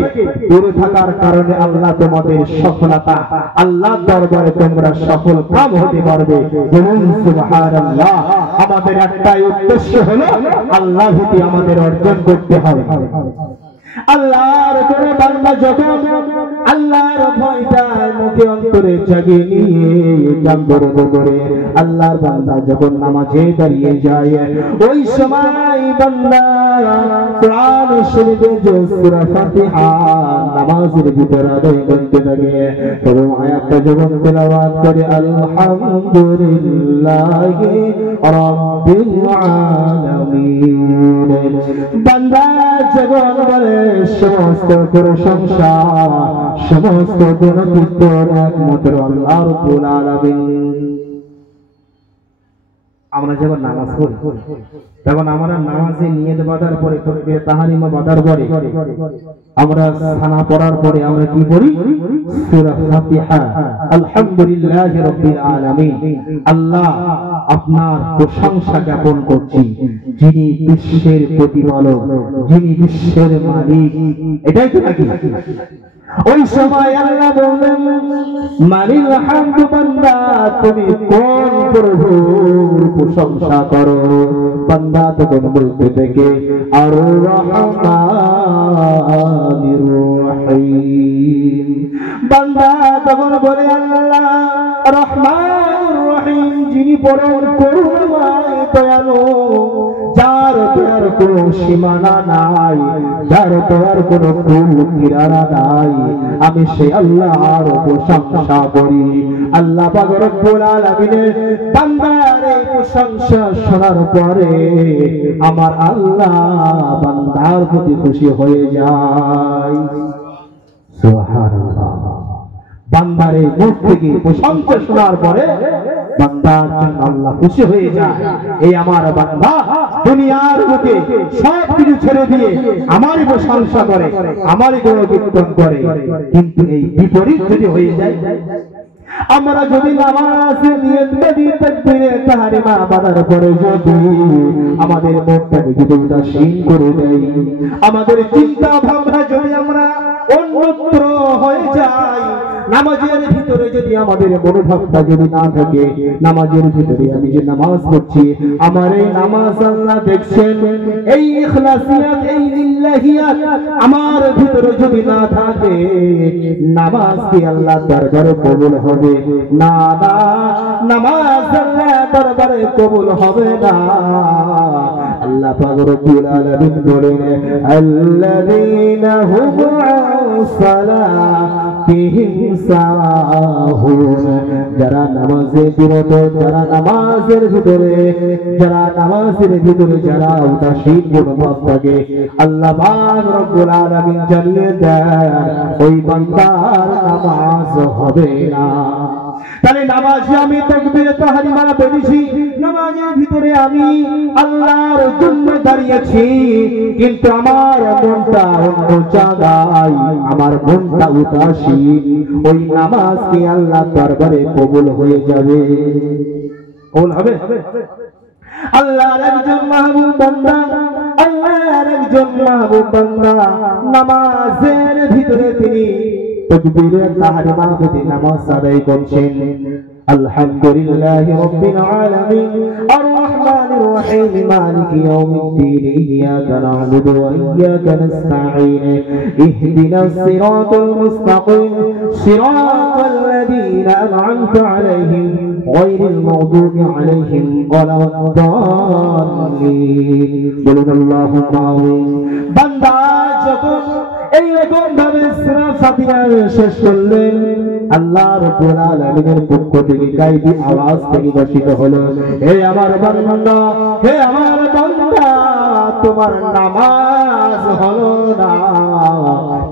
দূরে থাকার কারণে আল্লাহ তোমাদের সফলতা, আল্লাহর দরবারে তোমরা সফল কাম হতে পারবে। বলুন সুবহানাল্লাহ। আমাদের একটাই উদ্দেশ্য হলো আল্লাহ ভীতি আমাদের অর্জন করতে হবে। আল্লাহর কোন বান্দা যখন আল্লাহর ভয়টা মুখে অন্তরে জাগিয়ে নিয়ে জাগ্রত করে আল্লাহর বান্দা যখন নামাজে দাঁড়িয়ে যায়, ওই সময় বান্দা কোরআন শরীফের যে সূরা ফাতিহা নামাজের ভিতরে আদায় করতে থাকে, এবং আয়াতটা যখন তেলাওয়াত করে আলহামদুলিল্লাহি রাব্বিল আলামিন, বান্দা যখন বলে সমস্ত প্রশংসা, সমস্ত গুণকীর্ত একমাত্র আল্লাহ রাব্বুল আলামিন। আমরা যখন নামাজ পড়ি তখন আমরা নামাজে নিয়ত বাঁধার পরে, তাকবীর তাহরিমা বাঁধার পরে, আমরা সানা পড়ার পরে আমরা কি পড়ি? সূরা ফাতিহা। আলহামদুলিল্লাহি রাব্বিল আলামিন। আল্লাহ আপনার প্রশংসা জ্ঞাপন করছি, যিনি বিশ্বের প্রতিপালক, যিনি বিশ্বের মালিক। এটাই তো নাকি? ওই সময় আল্লাহ বললেন মালিল হামদু, বান্দা তুমি কোন প্রভুর প্রশংসা করো? বান্দা তখন বলতে থেকে আর রহমানির রহিম। বান্দা তখন বলে আল্লাহ রহমান রহিম, যিনি পরম করুণাময় দয়ালু, যার দয়ার কোনো সীমানা নাই, যার দয়ার কোনো কুল কিনারা নাই, আমি সেই আল্লাহর প্রশংসা করি। আল্লাহ পাক রব্বুল আলামিনের বান্দার এই প্রশংসা শোনার পরে আমার আল্লাহ বান্দার প্রতি খুশি হয়ে যায়। সুবহানাল্লাহ। বান্দার এই মুখ থেকে প্রশংসা শোনার পরে বান্দার জন্য আল্লাহ খুশি হয়ে যায়। এই আমার বান্দা দুনিয়ার বুকে সব কিছু ছেড়ে দিয়ে আমারই প্রশংসা করে, আমারই গুণকীর্তন করে। কিন্তু এই বিপরীত যদি হয়ে যায়, আমরা যদি নামাজে নিয়ত বাঁধি, তাকবীরে তাহরিমা বাঁধার পরে যদি আমাদের মুখটাকে যদি উদাসীন করে দেই, আমাদের চিন্তা ভাবনা যদি আমরা অন্যত্র হয়ে যাই, নামাজের ভিতরে যদি আমাদের মনোভাবটা যদি না থাকে, নামাজের ভিতরে আমি যে নামাজ পড়ছি, আমার এই নামাজ আল্লাহ দেখছেন, এই ইখলাসিয়াত, এই লিল্লাহিয়াত আমার ভিতরে যদি না থাকে, নামাজ কি আল্লাহ দরবারে কবুল হবে না? না, নামাজ আল্লাহ দরবারে কবুল হবে না। আল্লাহ পাক রব্বুল আলামিন বলেন আল্লাযীনা হুম সালাতিহিম সাহুন, যারা নামাজে বিরত, যারা নামাজের ভিতরে যারা উদাসীন মনোভাব থাকে, আল্লাহ পাক রব্বুল আলামিন জানিয়ে দেন ওই বান্দার নামাজ হবে না। তাহলে নামাজে আমি তাকবীরে তাহরিমা পড়েছি, নামাজের ভিতরে আমি আল্লাহর জন্য দাঁড়িয়েছি, কিন্তু আমার মনটা অন্য জায়গায়, আমার মনটা উদাসীন, ওই নামাজ কি আল্লাহ দরবারে কবুল হয়ে যাবে? কবুল হবে? আল্লাহর একজন মাহবুব বান্দা, আল্লাহর একজন মাহবুব বান্দা নামাজের ভিতরে তিনি তাকবীরে তাহরিমা পড়ে নামাজ আদায় করছেন। আলহামদুলিল্লাহি রাব্বিল আলামিন আর রহমানির রহিম মালিকি ইয়াউমিদ্দিন ইয়্যাকা না'বুদু ওয়া ইয়্যাকা নাস্তাঈন ইহদিনাস সিরাতাল মুস্তাকিম সিরাতাল লাযীনা আন'আমতা আলাইহিম গায়রিল মাগদুবি আলাইহিম ওয়ালাদ-দাল্লিন। বলুন আল্লাহুম্মা আমিন। বান্দা যখন এই রকম ভাবে সূরা ফাতিহা শেষ করলেন, আল্লাহ রাব্বুল আলামিনের পক্ষ থেকে গায়বী আওয়াজ থেকে ঘোষিত হলো, হে আমার বান্দা, হে আমার বান্দা, তোমার নামাজ হলো না,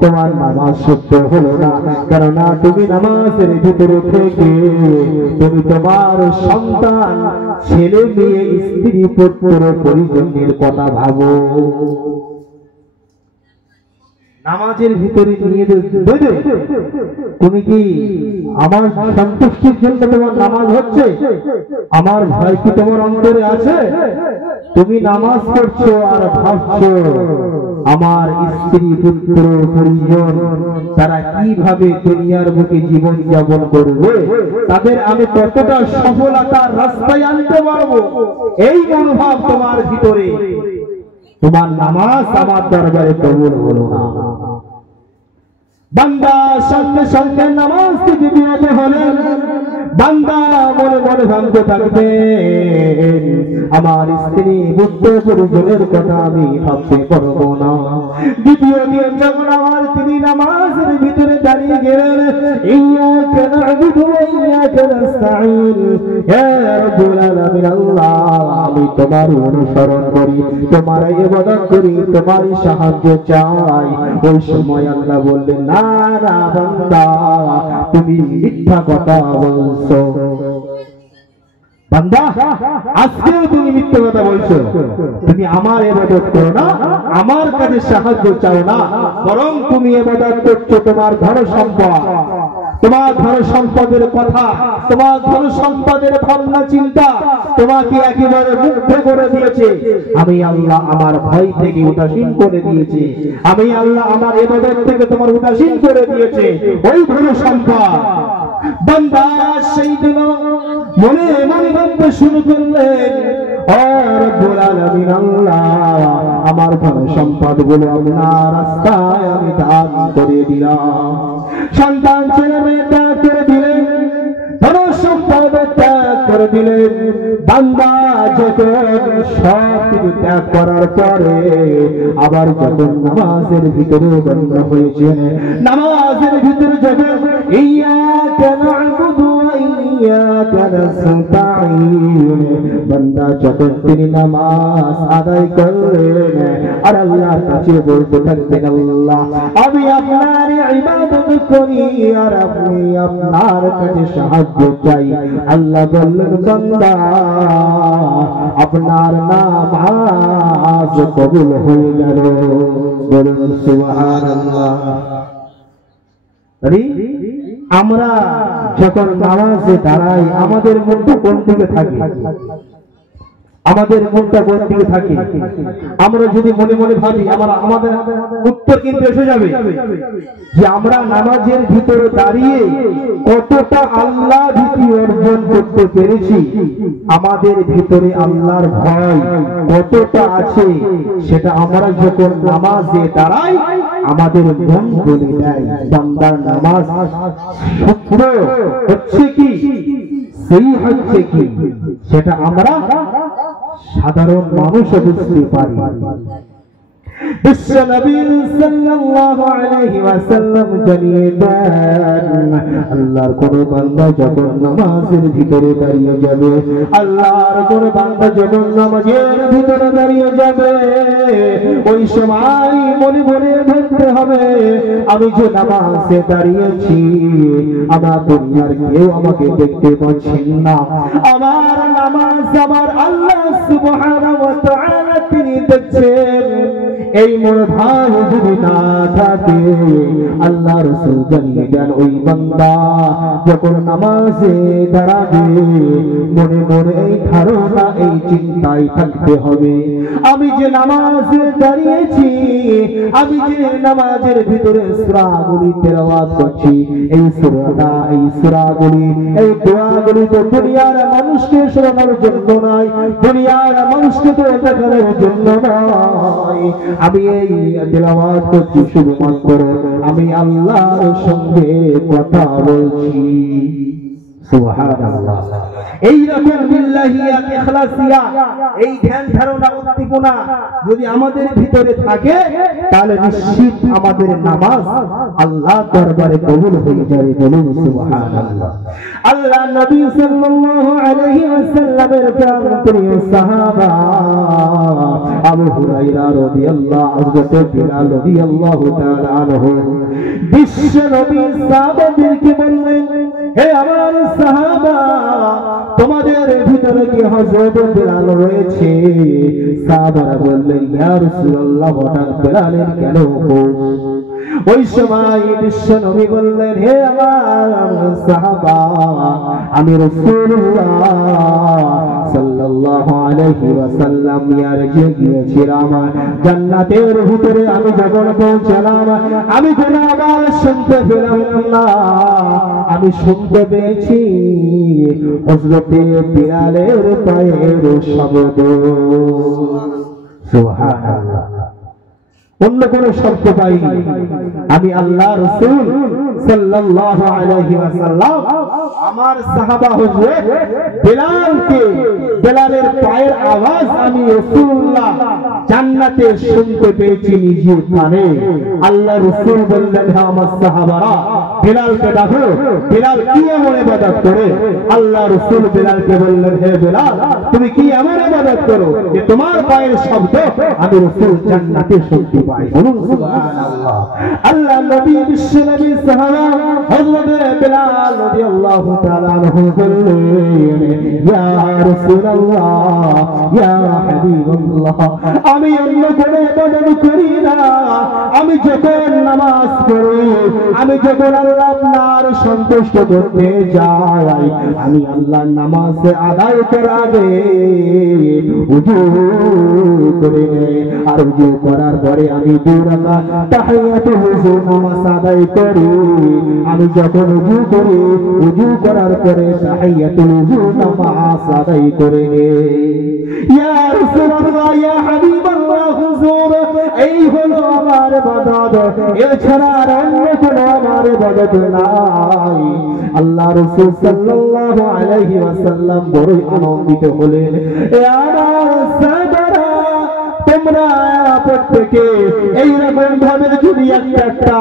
তোমার নামাজ সত্য হলো না, কারণ তুমি নামাজের ভিতরে থেকে তুমি তোমার সন্তান, ছেলে মেয়ে, স্ত্রী পুত্র পরিজনের কথা ভাবো। নামাজের ভিতরে নিয়ে দেবে, তুমি কি আমার সন্তুষ্টির জন্য তোমার নামাজ হচ্ছে? আমার ভয় কি তোমার অন্তরে আছে? তুমি নামাজ পড়ছো আর ভাবছো আমার স্ত্রী পুত্র পরিজন তারা কিভাবে দুনিয়ার বুকে জীবন যাপন করবে, তাদের আমি কতটা সফলতার রাস্তায় আনতে পারবো, এই মনোভাব তোমার ভিতরে, তোমার নামাজ আমার দরবারে কবুল হলো না। বান্দা সঙ্গে সঙ্গে নামাজ থেকে বিরত হলেন, বান্দা মনে মনে ভাবতে থাকবে আমার স্ত্রী পুত্র পরিজনের কথা আমি ভাবতে পারবো না। দ্বিতীয় দিন যখন আমার তিনি নামাজের ভিতরে দাঁড়িয়ে গেলেন, ইয়াকা না'বুদু ওয়া ইয়াকা নাস্তাঈন, ইয়া রাব্বুল আলামিন, আল্লাহ আমি তোমার অনুসরণ করি, তোমার ইবাদত করি, তোমার সাহায্য চাই। ওই সময় আল্লাহ বললেন, না না বান্দা, তুমি মিথ্যা কথা বলছো। বান্দা, আজকেও তুমি মিথ্যা কথা বলছো, তুমি আমার ইবাদত করো না, আমার কাছে সাহায্য চাও না, বরং তুমি ইবাদত করছো তোমার ধন সম্পদ, তোমার ধন সম্পদের কথা, তোমার ধন সম্পদের ভাবনা চিন্তা তোমাকে একেবারে মুগ্ধ করে দিয়েছে। আমি আল্লাহ আমার ভয় থেকে উদাসীন করে দিয়েছি, আমি আল্লাহ আমার ইবাদত থেকে তোমার উদাসীন করে দিয়েছে ওই ধন সম্পদ। বান্দা সেই দিন মনে মনে ভাবতে শুরু করলেন, ও রব্বুল আলামিন, আল্লাহ আমার ধন সম্পদ গুলো আপনার রাস্তায় আমি দান করে দিলাম, সন্তান ছেলে মেয়ে ত্যাগ করে দিলেন, ধন সম্পদ ত্যাগ করে দিলেন। বান্দা যখন সব কিছু ত্যাগ করার পরে আবার যখন নামাজের ভিতরে বন্ধ হয়েছে, নামাজের ভিতরে যখন ইয়াকা না'বুদু ওয়া ইয়াকা নাস্তাঈন, বান্দা যখন তিনি নামাজ আদায় করলেন আর আল্লাহর কাছে বলতে থাকতেন, আল্লাহ আমি আপনার ইবাদত করি আর আপনি আপনার কাছে সাহায্য চাই। আল্লাহ বললেন, বান্দা আপনার নামাজ কবুল হয়ে গেল। বলুন সুবহানাল্লাহ। আমরা যখন নামাজে দাঁড়াই আমাদের মনটা কোন দিকে থাকে? আমাদের মনটা কোন দিকে থাকে? আমরা যদি মনে মনে ভাবি আমাদের উত্তর কিন্তু এসে যাবে যে আমরা নামাজের ভিতরে দাঁড়িয়ে কতটা আল্লাহ ভীতি অর্জন করতে পেরেছি, আমাদের ভিতরে আল্লাহর ভয় কতটা আছে, সেটা আমরা যখন নামাজে দাঁড়াই আমাদের মন বলে দেয়। বান্দার নামাজ সূত্র হচ্ছে কি, সেই হচ্ছে কি, সেটা আমরা সাধারণ মানুষ বুঝতে পারি। বিশ্ব নবী সাল্লাল্লাহু আলাইহি ওয়াসাল্লাম জানিয়ে দেন, আল্লাহর কোন বান্দা যখন নামাজের ভিতরে দাঁড়িয়ে যাবে, আল্লাহর কোন বান্দা যখন নামাজের ভিতরে দাঁড়িয়ে যাবে, ওই সময় মনে মনে ভাবতে হবে, আমি যে নামাজে দাঁড়িয়েছি আমার দুনিয়ার কেউ আমাকে দেখতে পাচ্ছেন না, আমার নামাজ আমার আল্লাহ সুবহানাহু ওয়া তাআলা তিনি দেখছেন। এই মনোভাব যদি না থাকে, আল্লাহ রাসূল জানিয়ে দেন ওই বান্দা যখন নামাজে দাঁড়াবে মনে মনে এই ধারণা এই চিন্তায় থাকতে হবে, আমি যে নামাজে দাঁড়িয়েছি, আমি যে নামাজের ভিতরে সূরাগুলি তেলাওয়াত করছি, এই সূরাটা এই সূরাগুলি এই দোয়াগুলি তো দুনিয়ার মানুষকে শোনানোর জন্য নয়, দুনিয়ার মানুষকে তো দেখানোর জন্য নয়, আমি এই তেলাওয়াত করছি শুধুমাত্র আমি আল্লাহর সঙ্গে কথা বলছি। সুবহানাল্লাহ। এই রকম বিল্লাহিয়াত ইখলাসিয়া এই ধ্যান ধারণা উদ্দীপনা যদি আমাদের ভিতরে থাকে তাহলে নিশ্চিত আমাদের নামাজ আল্লাহ দরবারে কবুল হয়ে যাবে। বলুন সুবহানাল্লাহ। আল্লাহ নবী সাল্লাল্লাহু আলাইহি ওয়াসাল্লামের প্রিয় সাহাবা আবু হুরায়রা রাদিয়াল্লাহু আনহু, বিলাল রাদিয়াল্লাহু তাআলা আনহু বিশ্ব নবী সাহাবাদেরকে বললেন, হে আমার সাহাবা, তোমাদের ভিতরে কি হযরত বিলাল রয়েছে? সাহাবারা বললেন, ইয়া রাসূলুল্লাহ, হঠাৎ বিলালের কেন হুকুম? ওই সময় বিশ্ব নবী বললেন, হে আমার সাহাবা, আমি রাসূলুল্লাহ সাল্লাল্লাহু আলাইহি ওয়াসাল্লাম মিরাজে গিয়েছিলাম। জান্নাতের ভিতরে আমি যখন পৌঁছলাম আমি কোনো আওয়াজ শুনতে পেলাম না। আমি শুনতে পেয়েছি হযরত বিলালের পায়ের শব্দ। সুবহানাল্লাহ। অন্য কোন শব্দ পাইনি। আমি আল্লাহ রাসূল সাল্লাল্লাহু আলাইহি ওয়াসাল্লাম আমার সাহাবা হযরত বিলালকে, বিলালের পায়ের আওয়াজ আমি রাসূলুল্লাহ জান্নাতে শুনতে পেয়েছি নিজের কানে। আল্লাহ রাসূল বললেন, হে আমার সাহাবারা, বিলালকে ডাকো। বিলাল কি এমন ইবাদত করে? আল্লাহ রাসূল বিলালকে বললেন, হে বিলাল, তুমি কি এমন ইবাদত করো যে তোমার পায়ের শব্দ আমি রাসূল জান্নাতে শুনতে পাই? বলুন সুবহানাল্লাহ। আল্লাহ নবী বিশ্ব নবী সাহাবা হযরত বিলাল রাদিয়াল্লাহু তাআলা আনহু বললেন, ইয়া রাসূলুল্লাহ, ইয়া হাবিবাল্লাহ, আমি অন্য কোনো ইবাদত করি না। আমি যখন নামাজ পড়ি, আমি যখন আল্লাহ আপনার সন্তুষ্ট করতে যাই, আমি আল্লাহর নামাজ আদায় করার আগে ওযু করে নেই, আর ওযু করার পরে আমি দুই রাকাত তাহিয়াতুল ওযু নামাজ আদায় করি। আমি যখন ওযু করি, ওযু করার পরে তাহিয়াতুল ওযু নামাজ আদায় করে নেই। ইয়া রাসূলুল্লাহ, ইয়া হাবিবাল্লাহ, হুজুর, এই হলো আমার ইবাদত, এছাড়া আর অন্য কোনো আমার ইবাদত নাই। আল্লাহ রাসূল সাল্লাল্লাহু আলাইহি ওয়াসাল্লাম বড় আনন্দিত হলেন। এ আমার সাহাবারা, তোমরা প্রত্যেকে এইরকম ভাবে যদি একটা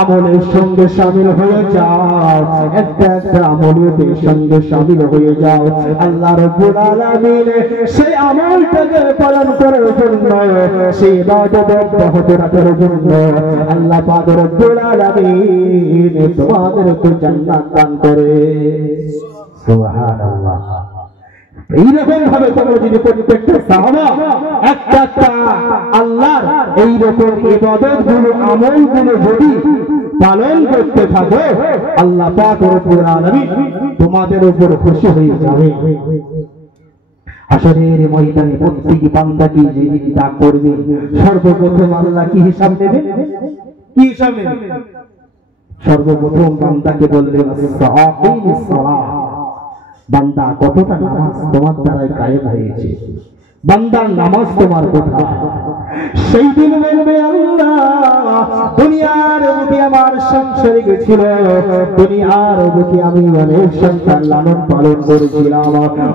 আমলের সঙ্গে শামিল হয়ে যাও, একটা আমলের সঙ্গে শামিল হয়ে যাও, আল্লাহ রাব্বুল আলামিন সেই আমলটাকে পালন করার জন্য, সেই ইবাদত অব্যাহত রাখার জন্য আল্লাহ পাক রব্বুল আলামিন তোমাদেরকে জান্নাত দান করে। সুবহানাল্লাহ। এইরকম ভাবে তোমরা যদি প্রত্যেকটা সাহাবা একটা আল্লাহর এইরকম ইবাদত গুলো, আমল গুলো যদি পালন করতে থাকো, আল্লাহ পাক রব্বুল আলামিন তোমাদের উপর খুশি হয়ে যাবে। হাসরের ময়দানে প্রত্যেক বান্দাকে যিনি ডাক করবে, সর্বপ্রথম আল্লাহ কি হিসাব নেবে? কি হিসাব নেবে? সর্বপ্রথম বান্দাকে বললেন, আস-সালাতিস সালাহ, বান্দা কতটা নামাজ তোমার দ্বারাই কায়েম হয়েছে? বান্দার নামাজ তোমার কোথায়? সেই দিন বলবে, আল্লাহ দুনিয়ার বুকে আমার সংসারে গেছিল, দুনিয়ার বুকে আমি অনেক সন্তান লালন পালন করেছিলাম।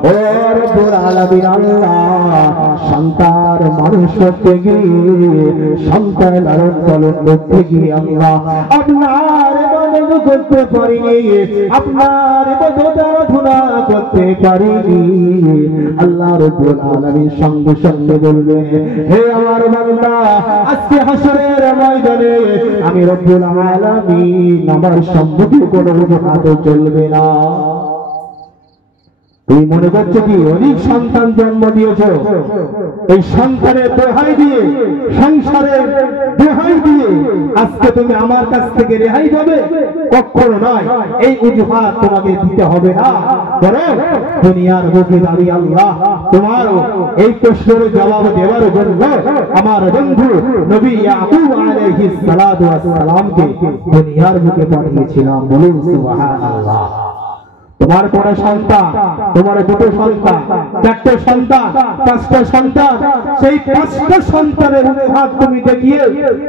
ও রব্বুল আলামিন, আল্লাহ সন্তান মানুষ করতে গিয়ে, সন্তান লালন পালন করতে গিয়ে আল্লাহ আপনার ইবাদত করতে পারিনি, আপনার ইবাদত আরাধনা করতে পারিনি। আল্লাহ রব্বুল আলামিন সঙ্গে সঙ্গে বলবেন, হে আমার বান্দা, আজকে হাসরের ময়দানে আমি রব্বুল আলামিন আমার সম্মুখে কোনো অজুহাত চলবে না। তুমি মনে করছো কি অনেক সন্তান জন্ম দিয়েছ, এই সন্তানের দোহাই দিয়ে, সংসারের দোহাই দিয়ে আজকে তুমি আমার কাছ থেকে রেহাই পাবে? কখনো নয়। এই অজুহাত তোমাকে দিতে হবে না, বরং দুনিয়ার বুকে দাঁড়িয়ে আল্লাহ তোমার এই প্রশ্নের জবাব দেওয়ার জন্য আমার বন্ধু নবী ইয়াকুব আলাইহিস সালাতু ওয়াস সালামকে দুনিয়ার বুকে পাঠিয়েছিলাম। বলুন সুবহানাল্লাহ। তোমার কটা সন্তান, তোমার দুটো সন্তান, চারটে সন্তান, পাঁচটা সন্তান, সেই পাঁচটা সন্তানের হাত তুমি দেখিয়ে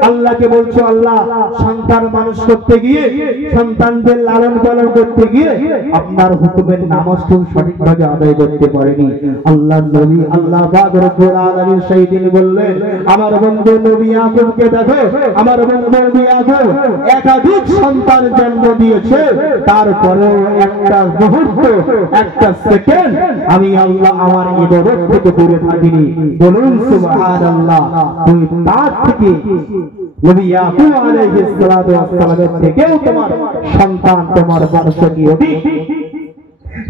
আল্লাহকে বলছো আল্লাহ সন্তান মানুষ করতে গিয়ে, সন্তানদের লালন পালন করতে গিয়ে আপনার হুকুমের নামাজ তুমি সঠিকভাবে আদায় করতে পারেনি। আল্লাহ নবী আল্লাহ পাক রব্বুল আলামিন সেই দিন বললেন আমার বন্ধু নবী ইয়াকুবকে দেখো, আমার বন্ধু নবী ইয়াকুব একাধিক সন্তান জন্ম দিয়েছে, তারপরেও একটা মুহূর্ত, একটা সেকেন্ড আমি আল্লাহ আমার ইবাদত থেকে দূরে থাকিনি। বলুন সুবহানাল্লাহ। তুমি তার থেকে নবী ইয়াকুব আলাইহিস সালাতু ওয়াস সালামের থেকেও তোমার সন্তান, তোমার বংশ কি অধিক।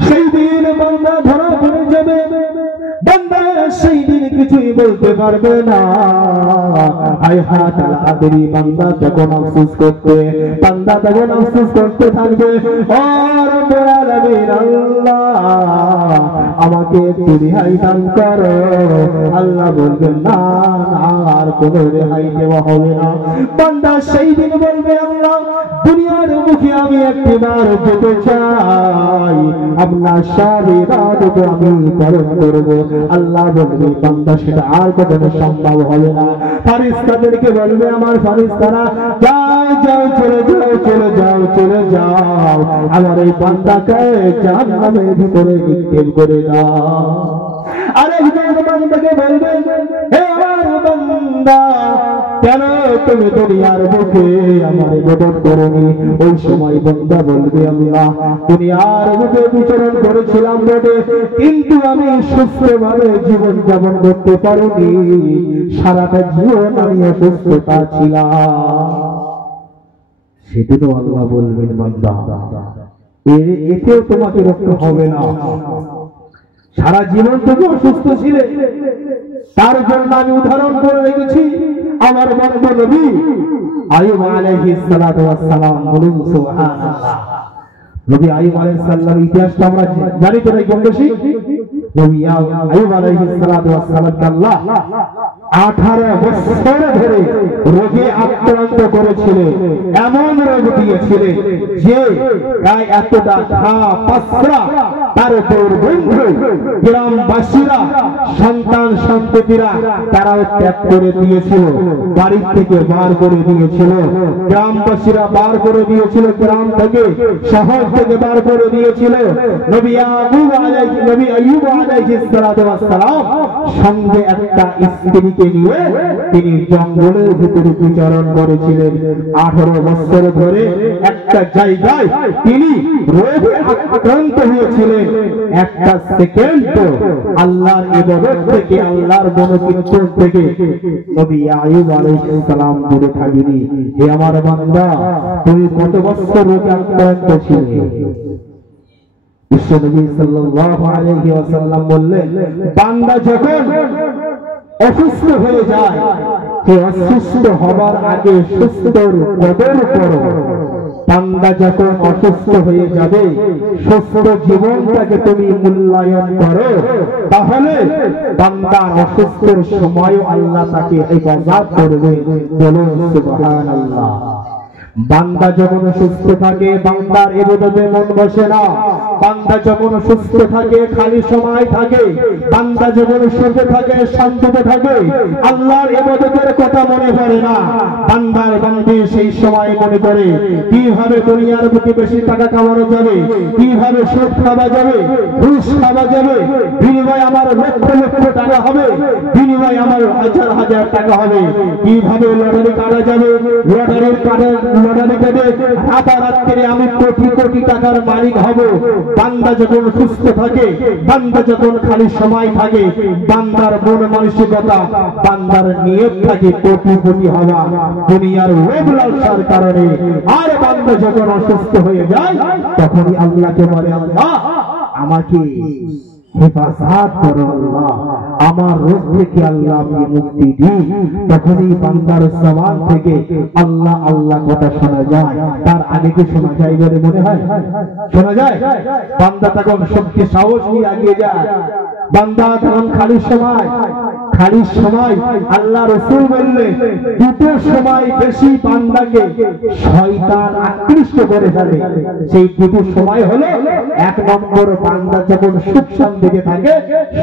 সেই দিন বান্দা ধরা পড়ে যাবে, বান্দা সেই দিন কিছুই বলতে পারবে না। আয় হাতাল আদরি বান্দা যখন আফসোস করতে, বান্দা তখন আফসোস করতে থাকবে ও রব্বুল আলামিন আল্লাহ আমাকে একটু রেহাই দান করো। আল্লাহ বলবেন না আর কোনো রেহাই দেওয়া হবে না। বান্দা সেই দিন বলবে আল্লাহ দুনিয়ার মুখে আমি একবার যেতে চাই, আপনার সব ইবাদত আমি পালন করব। আল্লাহ বলবে বান্দা সেটা আর কখনো সম্ভব হবে না। ফেরেশতাদেরকে বলবে আমার ফেরেশতারা যাও যাও চলে যাও চলে যাও চলে যাও, আমার এই বান্দাকে জাহান্নামের ভিতরে নিক্ষেপ করে দাও। আরেকজন বান্দাকে বলবে হে আমার বান্দা কেন তুমি দুনিয়ার বুকে আমার ইবাদত করোনি? ওই সময় বান্দা বলবে আল্লাহ দুনিয়ার বুকে বিচরণ করেছিলাম বটে, কিন্তু আমি সুস্থভাবে জীবন যাপন করতে পারিনি, সারাটা জীবন আমি অসুস্থতা ছিলাম। সেদিনও আল্লাহ বলবেন বান্দা এতেও তোমাকে রক্ষা হবে না, সারা জীবন তুমি অসুস্থ ছিলে, তার জন্য আমি উদাহরণ করে রেখেছি আমার বন্ধু নবী আইয়ুব আলাইহিস সালাতু ওয়াস সালাম। বলুন সুবহানাল্লাহ। নবী আইয়ুব আলাইহিস সালামের ইতিহাসটা আমরা জানি তো নাকি কম বেশি। নবী আইয়ুব আলাইহিস সালাতু ওয়াস সালামকে আল্লাহ 18 বছর ধরে রোগে আক্রান্ত করেছিলেন, এমন রোগ দিয়েছিলেন যে গায়ে এতটা ঘা পাসরা, তার উপর বন্ধু গ্রামবাসীরা সন্তান সন্ততিরা তারাও ত্যাগ করে দিয়েছিল, বাড়ি থেকে বার করে দিয়েছিল, গ্রামবাসীরা বার করে দিয়েছিল, গ্রাম থেকে শহর থেকে বার করে দিয়েছিল। নবী আইয়ুব আলাইহিস সালাতু ওয়াস সালাম সঙ্গে একটা স্ত্রীকে নিয়ে তিনি জঙ্গলের ভিতরে বিচরণ করেছিলেন। 18 বছর ধরে একটা জায়গায় তিনি রোগে আক্রান্ত হয়েছিলেন, একটা সেকেন্ড আল্লাহর ইবাদত থেকে, আল্লাহর মনোকীর্তন থেকে নবী আইয়ুব আলাইহিস সালাম দূরে থাকেনি। হে আমার বান্দা তুমি কত বছর রোগে আক্রান্ত ছিলে? বিশ্বনবী সাল্লাল্লাহু আলাইহি ওয়াসাল্লাম বললেন বান্দা যখন অসুস্থ হয়ে যায়, সে অসুস্থ হবার আগে সুস্থর কদর করো। বান্দা যখন অসুস্থ হয়ে যাবে, সুস্থ জীবনটাকে তুমি মূল্যায়ন করো, তাহলে বান্দার অসুস্থর সময় আল্লাহ তাকে হেফাজত করবে। বলুন সুবহানাল্লাহ। বান্দা যখন সুস্থ থাকে বান্দার ইবাদতে মন বসে না, বান্দা যখন সুস্থ থাকে খালি সময় থাকে, বান্দা যখন সুখে থাকে শান্তিতে থাকে আল্লাহর ইবাদতের কথা মনে পড়ে না। বান্দার বান্দে সেই সময় মনে করে কিভাবে দুনিয়ার বুকে বেশি টাকা কামানো যাবে, কিভাবে সুদ খাওয়া যাবে, ঘুষ খাওয়া যাবে, বিনিময়ে আমার লক্ষ লক্ষ টাকা হবে, বিনিময়ে আমার হাজার হাজার টাকা হবে, কিভাবে লটারি কাটা যাবে, লটারির লটারি কেটে রাতারাত্রি আমি কোটি কোটি টাকার মালিক হব। বান্দা যখন সুস্থ থাকে, বান্দা যখন খালি সময় থাকে, বান্দার মন মানসিকতা, বান্দার নিয়ত থাকে কোটি কোটি হওয়া দুনিয়ার লোভ লালসার কারণে। আর বান্দা যখন অসুস্থ হয়ে যায় তখনই আল্লাহকে বলে আল্লাহ আমাকে হেফাজত করো, আল্লাহ আমার রোগ থেকে আল্লাহ আপনি মুক্তি দিন। তখনই বান্দার জবান থেকে আল্লাহ আল্লাহ কথা শোনা যায়। তার আগে কি শোনা যায় বলে মনে হয়? শোনা যায়? বান্দা তখন শক্তি সাহস নিয়ে এগিয়ে যায়। বান্দা তখন খালি সময় আল্লাহ রাসূল বললেন দুটো সময় বেশি বান্দাকে শয়তান আকৃষ্ট আকৃষ্ট করে ফেলে। সেই দুটো সময় হলো, এক নম্বর বান্দা যখন সুখ শান্তিতে থাকে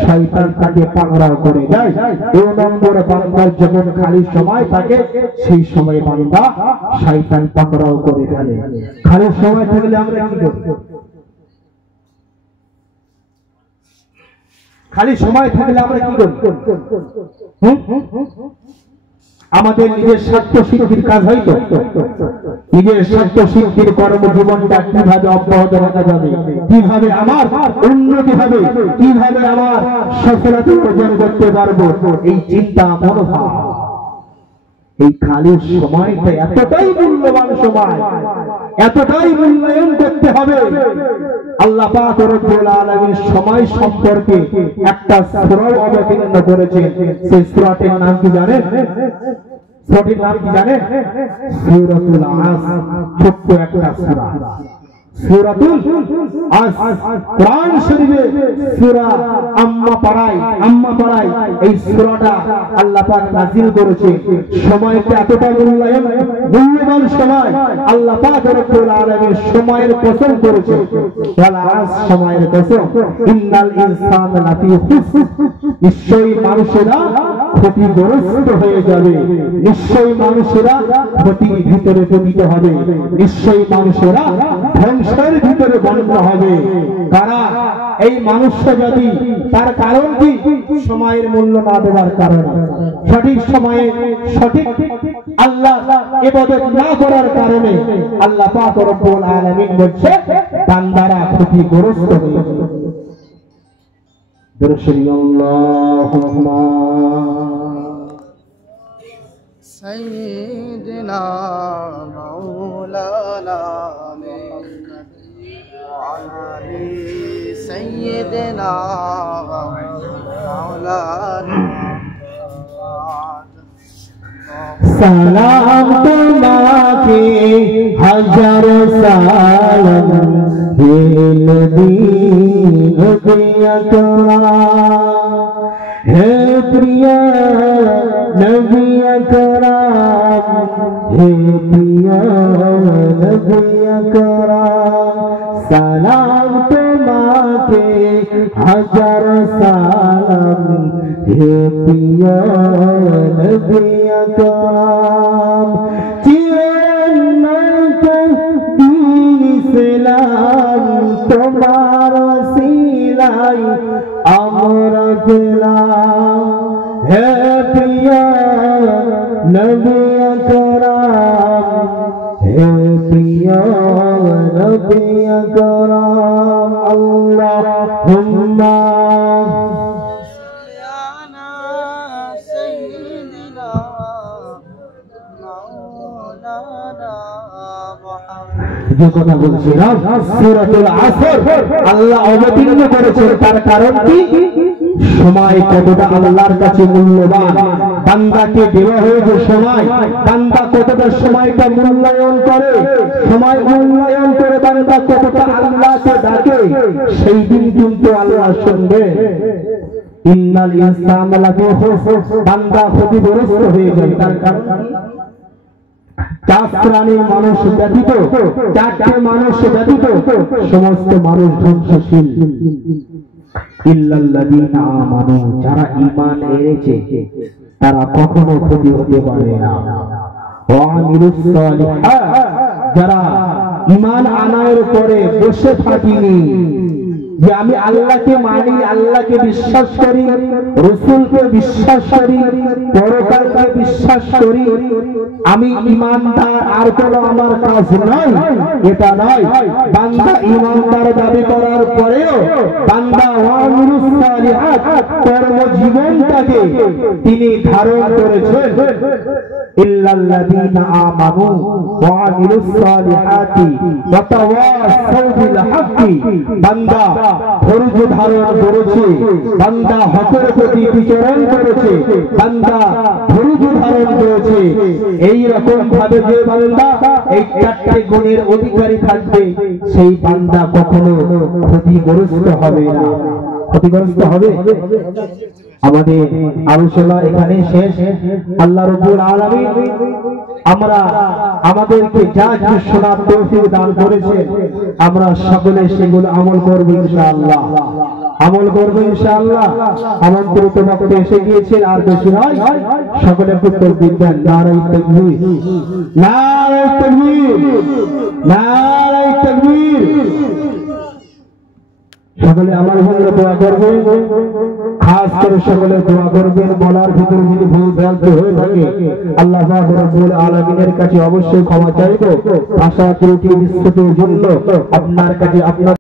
শয়তান তাকে পাকড়াও করে দেয়, দুই নম্বর বান্দার যখন খালি সময় থাকে সেই সময় বান্দা শয়তান পাকড়াও করে ফেলে। খালি সময় থাকলে আমরা কি করি? খালি সময় থাকলে আমরা কি করি? আমাদের নিজের স্বার্থ সিদ্ধির কাজ হয়তো, নিজের স্বার্থ সিদ্ধির কর্মজীবনটা কিভাবে অব্যাহত রাখা যাবে, কিভাবে আমার উন্নতি হবে, কিভাবে আমার সফলতা অর্জন করতে পারবো, এই চিন্তা মনোভাব। এই খালি সময়টা এতটাই মূল্যবান সময়, এতটাই মূল্যায়ন করতে হবে। আল্লাহ পাক রব্বুল আলামিন সময় সম্পর্কে একটা সূরা অবতীর্ণ করেছেন। সেই সূরাটির নাম কি জানেন? সূরাটির নাম কি জানেন? সূরাতুল আসর। ছোট্ট একটা সূরা, সূরাতুল আসর। কোরআন শরীফে সূরা আম্মা পাড়ায় এই সূরাটা আল্লাহ পাক নাযিল করেছে। সময়টা এতটা মূল্যবান সময়, আল্লাহ পাক রব্বুল আলামিন সময়ের কসম করেছে। ওয়াল আসর, সময়ের কসম। ইন্নাল ইনসানা লাফি খুসর, নিশ্চয়ই মানুষেরা ক্ষতিগ্রস্ত হয়ে যাবে, নিশ্চয়ই মানুষেরা ক্ষতির ভিতরে পতিত হবে, নিশ্চয়ই মানুষেরা ধ্বংসের ভিতরে বন্ধ হবে। কারা? এই মনুষ্য জাতি। তার কারণ কি? সময়ের মূল্য না দেওয়ার কারণে, সঠিক সময়ে সঠিক আল্লাহ ইবাদত না করার কারণে আল্লাহ পাক রব্বুল আলামিন বলছে বান্দারা ক্ষতিগ্রস্ত হয়ে যাবে। আল্লাহুম্মা সাইয়্যিদিনা মাওলানা سيدنا مولانا সালাম তোমাকে হাজার সালাম, হে নবী আকরাম, হে প্রিয় নবী আকরাম, হে প্রিয় নবী আকরাম। সালাম তোমাকে হাজার সালাম, হে প্রিয় নবী আকরাম। চিরন্তন দ্বীন ইসলাম তোমার ওসিলায় আমরা পেলাম, হে প্রিয় নবী আকরাম, হে প্রিয় নবী আকরাম। আল্লাহুম্মা যে কথা বলছিলাম সূরাতুল আসর আল্লাহ অবতীর্ণ করেছেন, তার কারণ কি? সময় কতটা আল্লাহর কাছে মূল্যবান, বান্দাকে দেওয়া হয়েছে সময়, বান্দা কতটা সময়টা মূল্যায়ন করে, সময় মূল্যায়ন করে বান্দা কতটা আল্লাহকে ডাকে, সেই দিন কিন্তু আল্লাহ শুনবে। ইন্নাল ইনসানা লাফি খুসর, বান্দা ক্ষতিগ্রস্ত হয়ে যাবে। তার কারণ চার শ্রেণীর মানুষ ব্যতীত, চারটে মানুষ ব্যতীত সমস্ত মানুষ ধ্বংসশীল। ইল্লাল্লাযীনা আমানু, যারা ঈমান এনেছে তারা কখনো ক্ষতি হতে পারে না। ওয়া আমিলুস সালিহাত, যারা ঈমান আনার পরে বসে থাকিনি, যে আমি আল্লাহকে মানি, আল্লাহকে বিশ্বাস করি, রাসূলকে বিশ্বাস করি, পরকালকে বিশ্বাস করি, আমি ঈমানদার, আর কোনো আমার কাজ নয়, এটা নয়। বান্দা ঈমানদার দাবি করার পরেও বান্দা ওয়ামিলুস সালিহাত কর্মজীবনটাকে তিনি ধারণ করেছেন। ইল্লাল্লাযীনা আমানু ওয়া আমিলুস সালিহাতি ওয়া তাওয়াসাউ বিল হাক্কি, বান্দা ধৈর্য ধারণ করেছে, বান্দা হকের প্রতি বিচরণ করেছে, বান্দা ধৈর্য ধারণ করেছে। এই রকম ভাবে যে বান্দা এই চারটি গুণের অধিকারী থাকবে, সেই বান্দা কখনো ক্ষতিগ্রস্ত হবে না। ক্ষতিগ্রস্ত হবে আমাদের আলোচনা এখানে শেষ। আল্লাহ রাব্বুল আলামিন আমরা আমাদেরকে যা কিছু শোনার তৌফিক দান করেছেন আমরা সকলে সেগুলো আমল করব ইনশাআল্লাহ, আমল করব ইনশাআল্লাহ। আমন্ত্রিত বক্তা এসে গিয়েছেন, আর বেশি নয়, সকলে পুত্তর বিদ্যান নারায়ে তাকবীর, নারায়ে তাকবীর, নারায়ে তাকবীর। সকলে আমার জন্য দোয়া করবেন, খাস করে সকলে দোয়া করবেন। বলার ভিতরে যদি ভুল ভ্রান্তি হয়ে থাকে আল্লাহ পাক রব্বুল আলামিনের কাছে অবশ্যই ক্ষমা চাইব। ভাষা ত্রুটি বিচ্যুতির জন্য আপনার কাছে আপনার